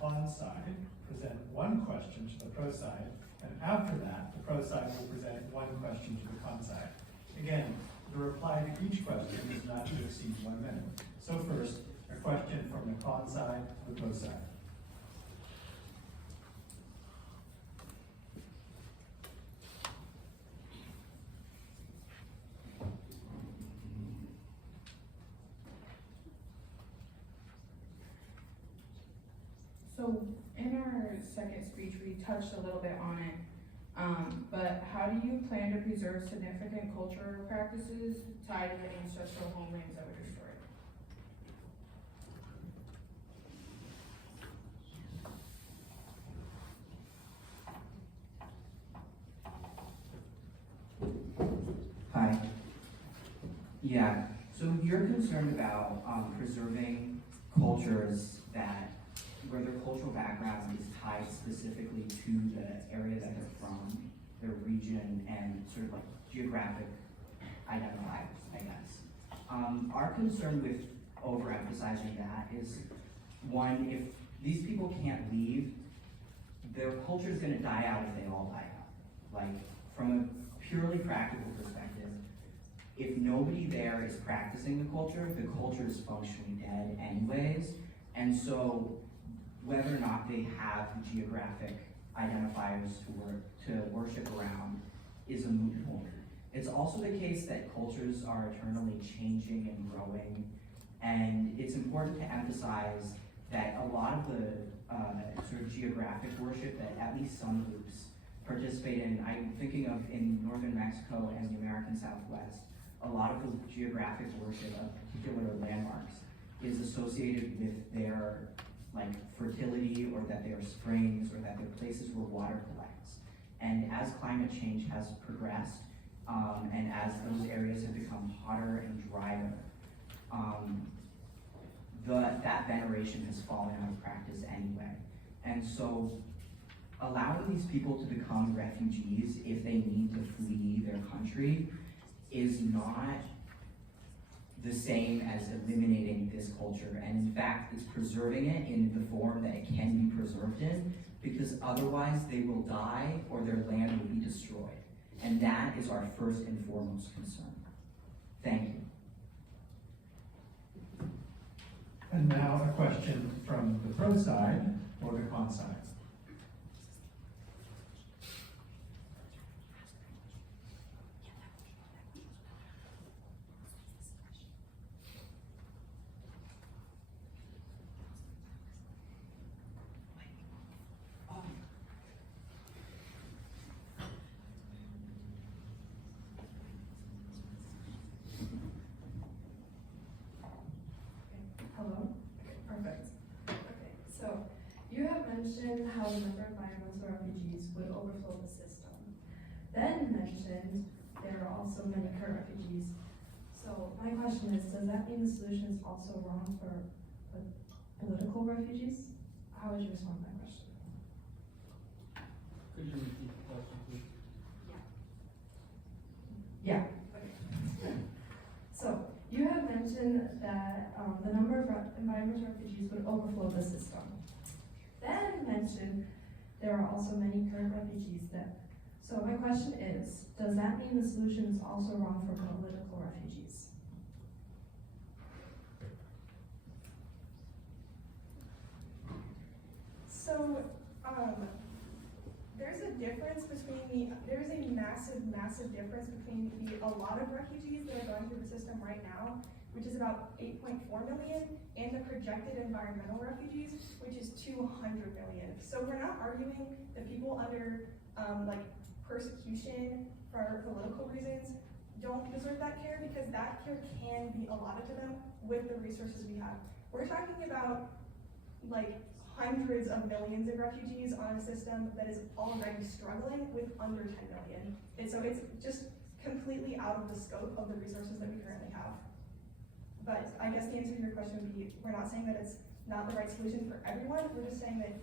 con side present one question to the pro side, and after that, the pro side will present one question to the con side. Again, the reply to each question is not to exceed 1 minute. So first, a question from the con side to the pro side. So in our second speech, we touched a little bit on it, but how do you plan to preserve significant cultural practices tied to the ancestral homelands that were destroyed? Hi. Yeah, so you're concerned about preserving cultures where their cultural background is tied specifically to the area that they're from, their region, and sort of like geographic identifiers, I guess. Our concern with overemphasizing that is, one, if these people can't leave, their culture is going to die out if they all die out. Like, from a purely practical perspective, if nobody there is practicing the culture is functionally dead anyways, and so whether or not they have the geographic identifiers to worship around is a moot point. It's also the case that cultures are eternally changing and growing, and it's important to emphasize that a lot of the sort of geographic worship that at least some groups participate in, I'm thinking of in northern Mexico and the American Southwest, a lot of the geographic worship of particular landmarks is associated with their fertility, or that they are springs, or that they're places where water collects. And as climate change has progressed, and as those areas have become hotter and drier, that veneration has fallen out of practice anyway. And so allowing these people to become refugees if they need to flee their country is not the same as eliminating this culture, and in fact, it's preserving it in the form that it can be preserved in, because otherwise they will die or their land will be destroyed. And that is our first and foremost concern. Thank you. And now a question from the pro side or the con side. mentioned how the number of environmental refugees would overflow the system. Then mentioned there are also many current refugees. So my question is, does that mean the solution is also wrong for political refugees? How would you respond to that question? Could you repeat the question, please? Yeah. Okay. So you have mentioned that the number of environmental refugees would overflow the system. Then mentioned there are also many current refugees that. So my question is, does that mean the solution is also wrong for political refugees? So, there's a difference between there's a massive difference between a lot of refugees that are going through the system right now, which is about 8.4 million, and the projected environmental refugees, which is 200 million. So we're not arguing that people under like persecution for political reasons don't deserve that care, because that care can be allotted to them with the resources we have. We're talking about like hundreds of millions of refugees on a system that is already struggling with under 10 million. And so it's just completely out of the scope of the resources that we currently have. But I guess the answer to your question would be, we're not saying that it's not the right solution for everyone. We're just saying that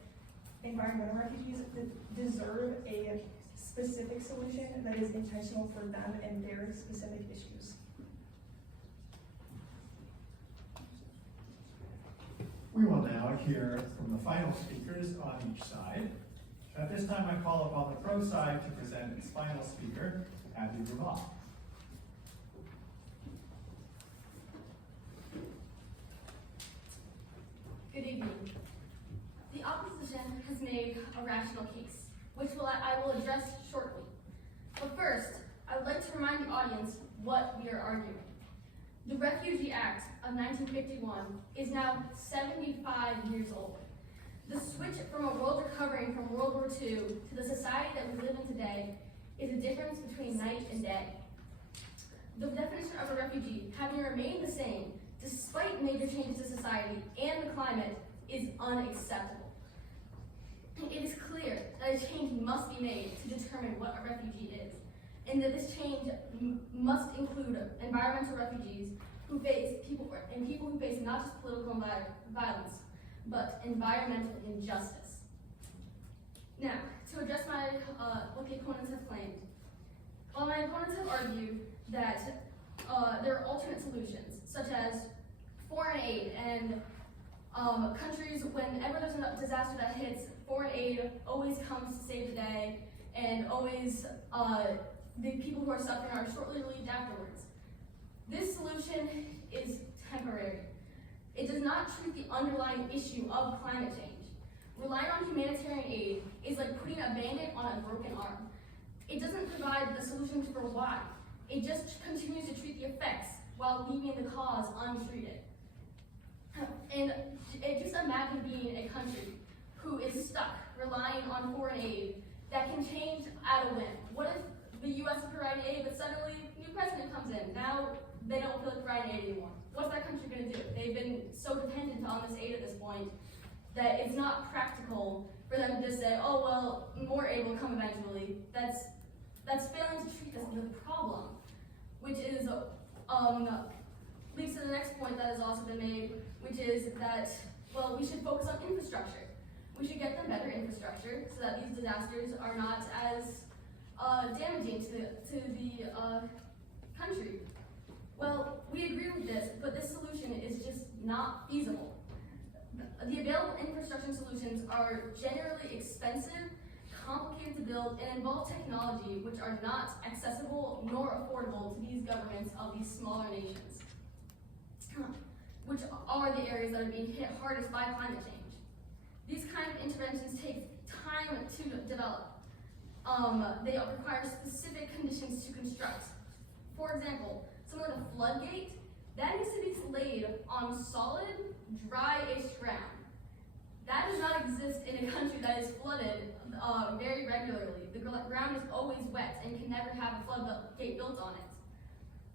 environmental refugees deserve a specific solution that is intentional for them and their specific issues. We will now hear from the final speakers on each side. At this time, I call upon the pro side to present its final speaker, Abby Raval. Good evening. The opposition has made a rational case, which I will address shortly. But first, I would like to remind the audience what we are arguing. The Refugee Act of 1951 is now 75 years old. The switch from a world recovering from World War II to the society that we live in today is a difference between night and day. The definition of a refugee, having remained the same despite major changes to society and the climate, is unacceptable. It is clear that a change must be made to determine what a refugee is, and that this change must include environmental refugees who face people who face not just political violence, but environmental injustice. Now, to address what the opponents have claimed. While my opponents have argued that there are alternate solutions, such as foreign aid and countries, whenever there's a disaster that hits, foreign aid always comes to save the day, and always the people who are suffering are shortly relieved afterwards. This solution is temporary. It does not treat the underlying issue of climate change. Relying on humanitarian aid is like putting a band-aid on a broken arm. It doesn't provide the solution for why. It just continues to treat the effects while leaving the cause untreated. And just imagine being a country who is stuck relying on foreign aid that can change at a whim. What if the U.S. is providing aid, but suddenly a new president comes in? Now they don't feel like providing aid anymore. What's that country going to do? They've been so dependent on this aid at this point that it's not practical for them to just say, oh, well, more aid will come eventually. That's failing to treat the problem, which is leads to the next point that has also been made, which is that, well, we should focus on infrastructure. We should get them better infrastructure so that these disasters are not as damaging to the country. Well, we agree with this, but this solution is just not feasible. The available infrastructure solutions are generally expensive, complicated to build, and involve technology which are not accessible nor affordable to these governments of these smaller nations, which are the areas that are being hit hardest by climate change. These kind of interventions take time to develop. They require specific conditions to construct. For example, something like a floodgate, that needs to be laid on solid, dry-ish ground. That does not exist in a country that is flooded very regularly. The ground is always wet and can never have a floodgate built on it.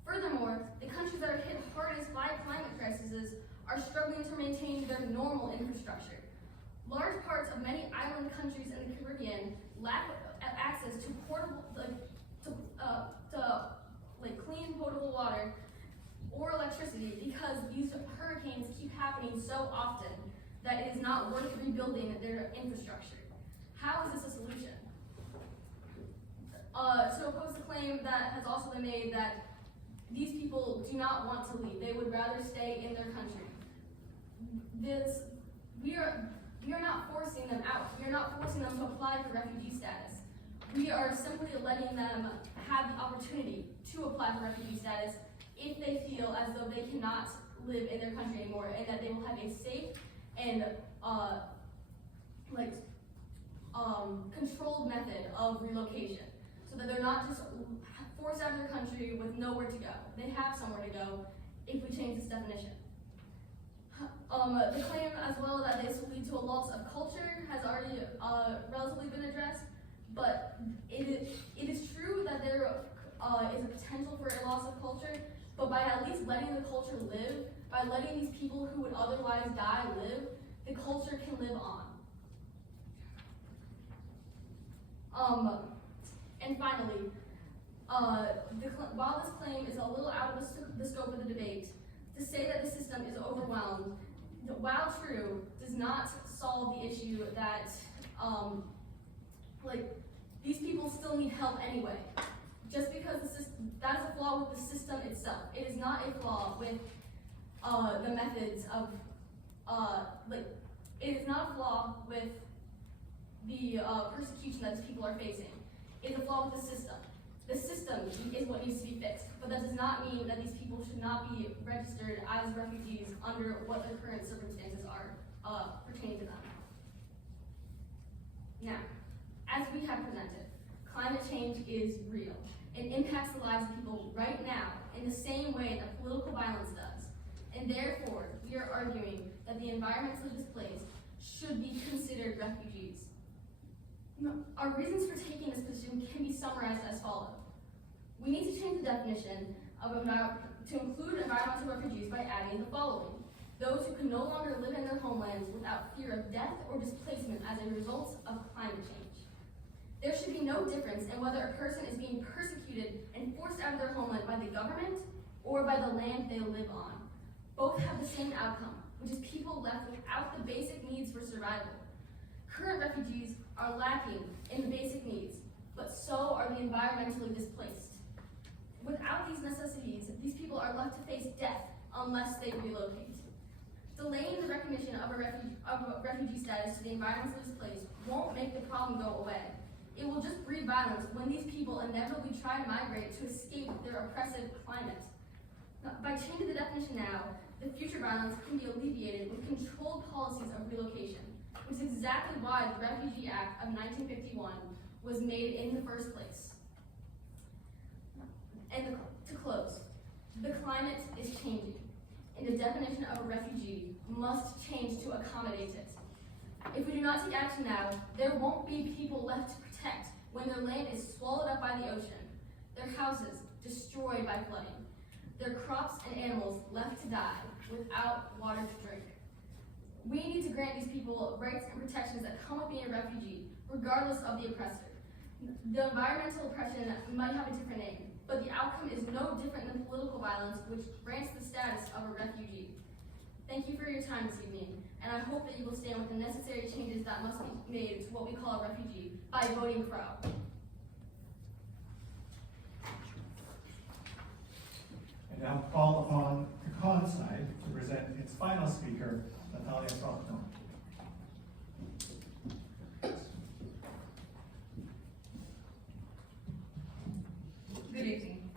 Furthermore, the countries that are hit hardest by climate crises are struggling to maintain their normal infrastructure. Large parts of many island countries in the Caribbean lack access to portable, clean potable water or electricity because these hurricanes keep happening so often that it is not worth rebuilding their infrastructure. How is this a solution? To oppose the claim that has also been made that these people do not want to leave, they would rather stay in their country. We are not forcing them out. We are not forcing them to apply for refugee status. We are simply letting them have the opportunity to apply for refugee status if they feel as though they cannot live in their country anymore, and that they will have a safe and controlled method of relocation, so that they're not just forced out of their country with nowhere to go. They have somewhere to go if we change this definition. The claim as well that this will lead to a loss of culture has already relatively been addressed, but it is true that there is a potential for a loss of culture, but by at least letting the culture live, by letting these people who would otherwise die live, the culture can live on. And finally, while this claim is a little out of the scope of the debate, to say that the system is overwhelmed, while true, does not solve the issue that these people still need help anyway. Just because that is a flaw with the system itself. It is not a flaw with the methods of it is not a flaw with the persecution that these people are facing. It's a flaw with the system. The system is what needs to be fixed, but that does not mean that these people should not be registered as refugees under what their current circumstances are pertaining to them. Now, as we have presented, climate change is real. It impacts the lives of people right now in the same way that political violence does. And therefore, we are arguing that the environmentally displaced should be considered refugees. Our reasons for taking this position can be summarized as follows. We need to change the definition to include environmental refugees by adding the following: those who can no longer live in their homelands without fear of death or displacement as a result of climate change. There should be no difference in whether a person is being persecuted and forced out of their homeland by the government or by the land they live on. Both have the same outcome, which is people left without the basic needs for survival. Current refugees are lacking in the basic needs, but so are the environmentally displaced. Without these necessities, these people are left to face death unless they relocate. Delaying the recognition of refugee status to the environmentally displaced won't make the problem go away. It will just breed violence when these people inevitably try to migrate to escape their oppressive climate. By changing the definition now, the future violence can be alleviated with controlled policies of relocation, which is exactly why the Refugee Act of 1951 was made in the first place. And to close, the climate is changing, and the definition of a refugee must change to accommodate it. If we do not take action now, there won't be people left to protect when their land is swallowed up by the ocean, their houses destroyed by flooding, their crops and animals left to die without water to drink. We need to grant these people rights and protections that come with being a refugee, regardless of the oppressor. The environmental oppression might have a different name, but the outcome is no different than political violence, which grants the status of a refugee. Thank you for your time this evening, and I hope that you will stand with the necessary changes that must be made to what we call a refugee by voting Crow. And now call upon the con side to present its final speaker, Natalia Prochnow. Good evening.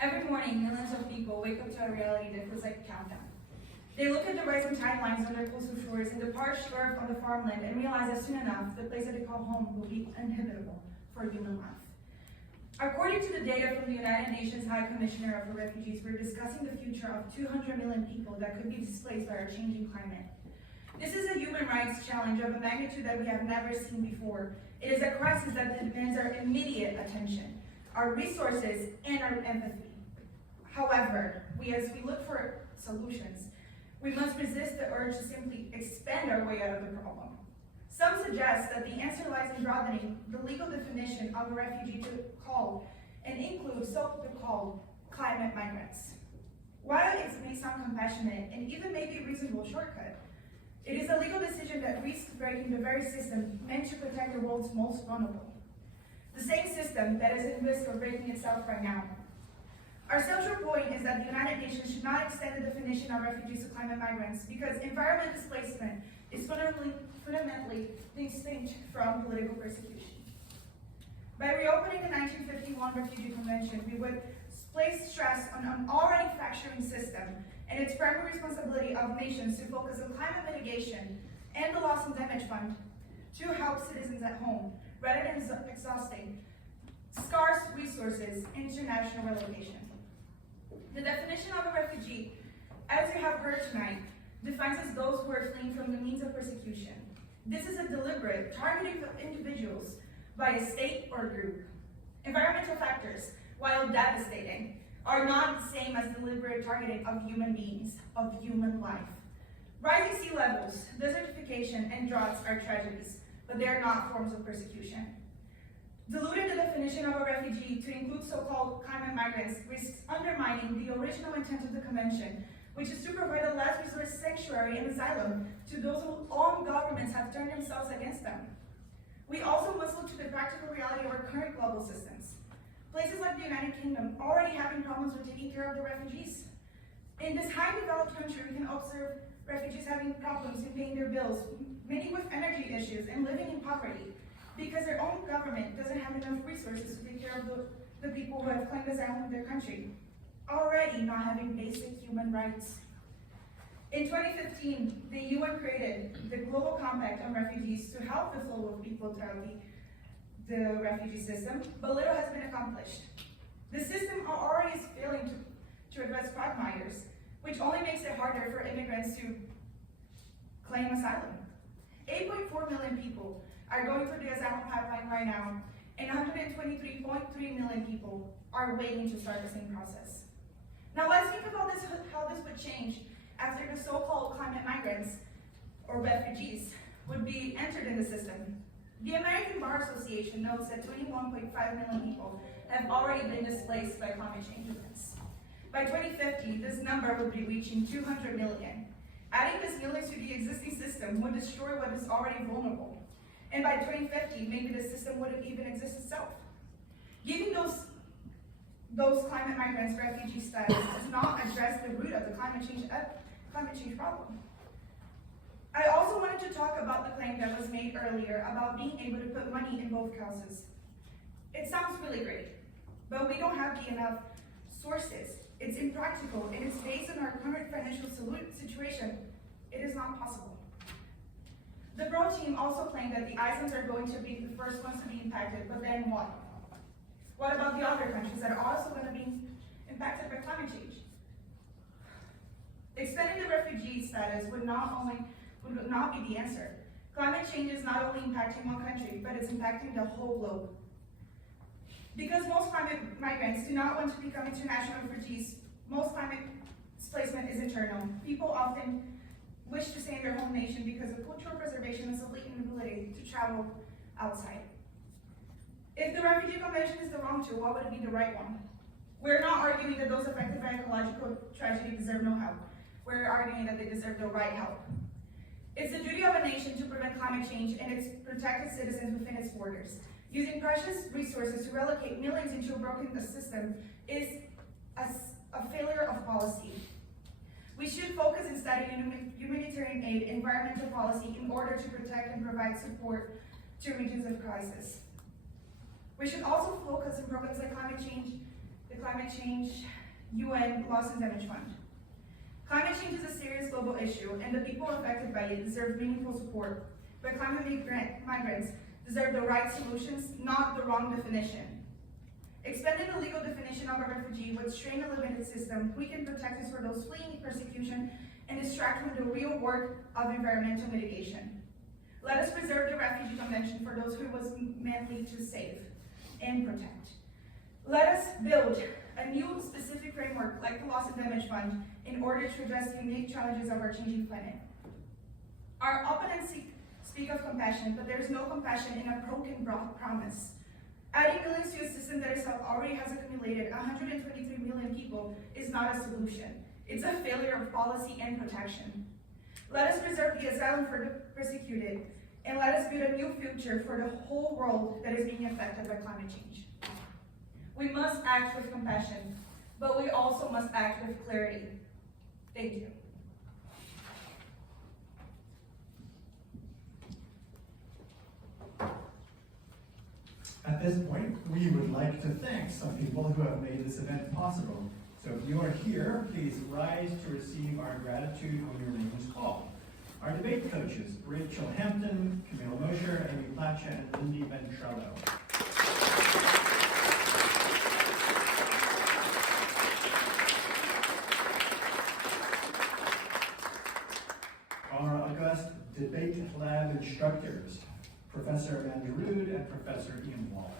Every morning, millions of people wake up to a reality that feels like a countdown. They look at the rising tidelines on their coastal shores and the parched earth on the farmland and realize that soon enough, the place that they call home will be uninhabitable for human life. According to the data from the United Nations High Commissioner for Refugees, we're discussing the future of 200 million people that could be displaced by our changing climate. This is a human rights challenge of a magnitude that we have never seen before. It is a crisis that demands our immediate attention, our resources, and our empathy. However, as we look for solutions, we must resist the urge to simply expand our way out of the problem. Some suggest that the answer lies in broadening the legal definition of a refugee to call and include so-called climate migrants. While it may sound compassionate and even maybe a reasonable shortcut, it is a legal decision that risks breaking the very system meant to protect the world's most vulnerable. The same system that is in risk of breaking itself right now. Our central point is that the United Nations should not extend the definition of refugees to climate migrants because environment displacement is fundamentally distinct from political persecution. By reopening the 1951 Refugee Convention, we would place stress on an already fracturing system and its primary responsibility of nations to focus on climate mitigation and the loss and damage fund to help citizens at home, rather than exhausting scarce resources into national relocation. The definition of a refugee, as you have heard tonight, defines as those who are fleeing from the means of persecution. This is a deliberate targeting of individuals by a state or group. Environmental factors, while devastating, are not the same as deliberate targeting of human beings, of human life. Rising sea levels, desertification, and droughts are tragedies, but they are not forms of persecution. Diluting the definition of a refugee to include so-called climate migrants risks undermining the original intent of the convention, which is to provide a last resort sanctuary and asylum to those whose own governments have turned themselves against them. We also must look to the practical reality of our current global systems. Places like the United Kingdom already having problems with taking care of the refugees. In this highly developed country, we can observe refugees having problems in paying their bills, many with energy issues and living in poverty, because their own government doesn't have enough resources to take care of the people who have claimed asylum in their country, already not having basic human rights. In 2015, the UN created the Global Compact on Refugees to help the flow of people throughout the refugee system, but little has been accomplished. The system already is failing to address quagmires, which only makes it harder for immigrants to claim asylum. 8.4 million people are going through the asylum pipeline right now, and 123.3 million people are waiting to start the same process. Now let's think about this, how this would change after the so-called climate migrants, or refugees, would be entered in the system. The American Bar Association notes that 21.5 million people have already been displaced by climate change events. By 2050, this number would be reaching 200 million. Adding this millions to the existing system would destroy what is already vulnerable. And by 2050, maybe the system wouldn't even exist itself. Giving those climate migrants refugee status does not address the root of the climate change problem. I also wanted to talk about the claim that was made earlier about being able to put money in both houses. It sounds really great, but we don't have enough sources. It's impractical, and it's based on our current financial situation. It is not possible. The Pro team also claimed that the islands are going to be the first ones to be impacted, but then what? What about the other countries that are also going to be impacted by climate change? Expanding the refugee status would not be the answer. Climate change is not only impacting one country, but it's impacting the whole globe. Because most climate migrants do not want to become international refugees, most climate displacement is internal. People often wish to stay in their home nation because of cultural preservation and simply inability to travel outside. If the Refugee Convention is the wrong tool, what would be the right one? We're not arguing that those affected by ecological tragedy deserve no help. We're arguing that they deserve the right help. It's the duty of a nation to prevent climate change and its protect its citizens within its borders. Using precious resources to relocate millions into a broken system is a failure of policy. We should focus instead on humanitarian aid, environmental policy in order to protect and provide support to regions of crisis. We should also focus on programs like the Climate Change UN Loss and Damage Fund. Climate change is a serious global issue, and the people affected by it deserve meaningful support. But climate migrants deserve the right solutions, not the wrong definition. Expanding the legal definition of a refugee would strain a limited system, weaken protections for those fleeing persecution, and distract from the real work of environmental mitigation. Let us preserve the Refugee Convention for those who it was meant to save and protect. Let us build a new specific framework like the Loss and Damage Fund in order to address the unique challenges of our changing planet. Our opponents speak speak of compassion, but there's no compassion in a broken promise. Adding millions to a system that itself already has accumulated 123 million people is not a solution. It's a failure of policy and protection. Let us preserve the asylum for the persecuted, and let us build a new future for the whole world that is being affected by climate change. We must act with compassion, but we also must act with clarity. Thank you. At this point, we would like to thank some people who have made this event possible. So if you are here, please rise to receive our gratitude when your name is called. Our debate coaches, Rachel Hampton, Camille Mosher, Amy Platcha, and Lindy Ventrello. Our august debate lab instructors, Professor Amanda Rood and Professor Ian Waller.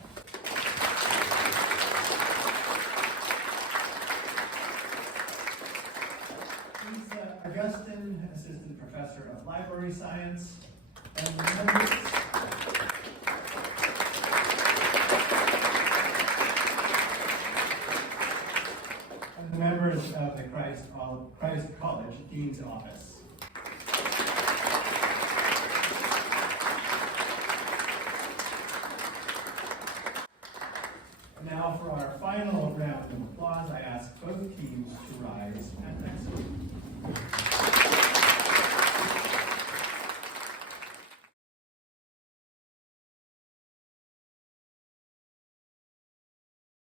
Lisa Augustin, Assistant Professor of Library Science, and members of the Christ College Dean's Office. Now for our final round of applause, I ask both teams to rise and exit.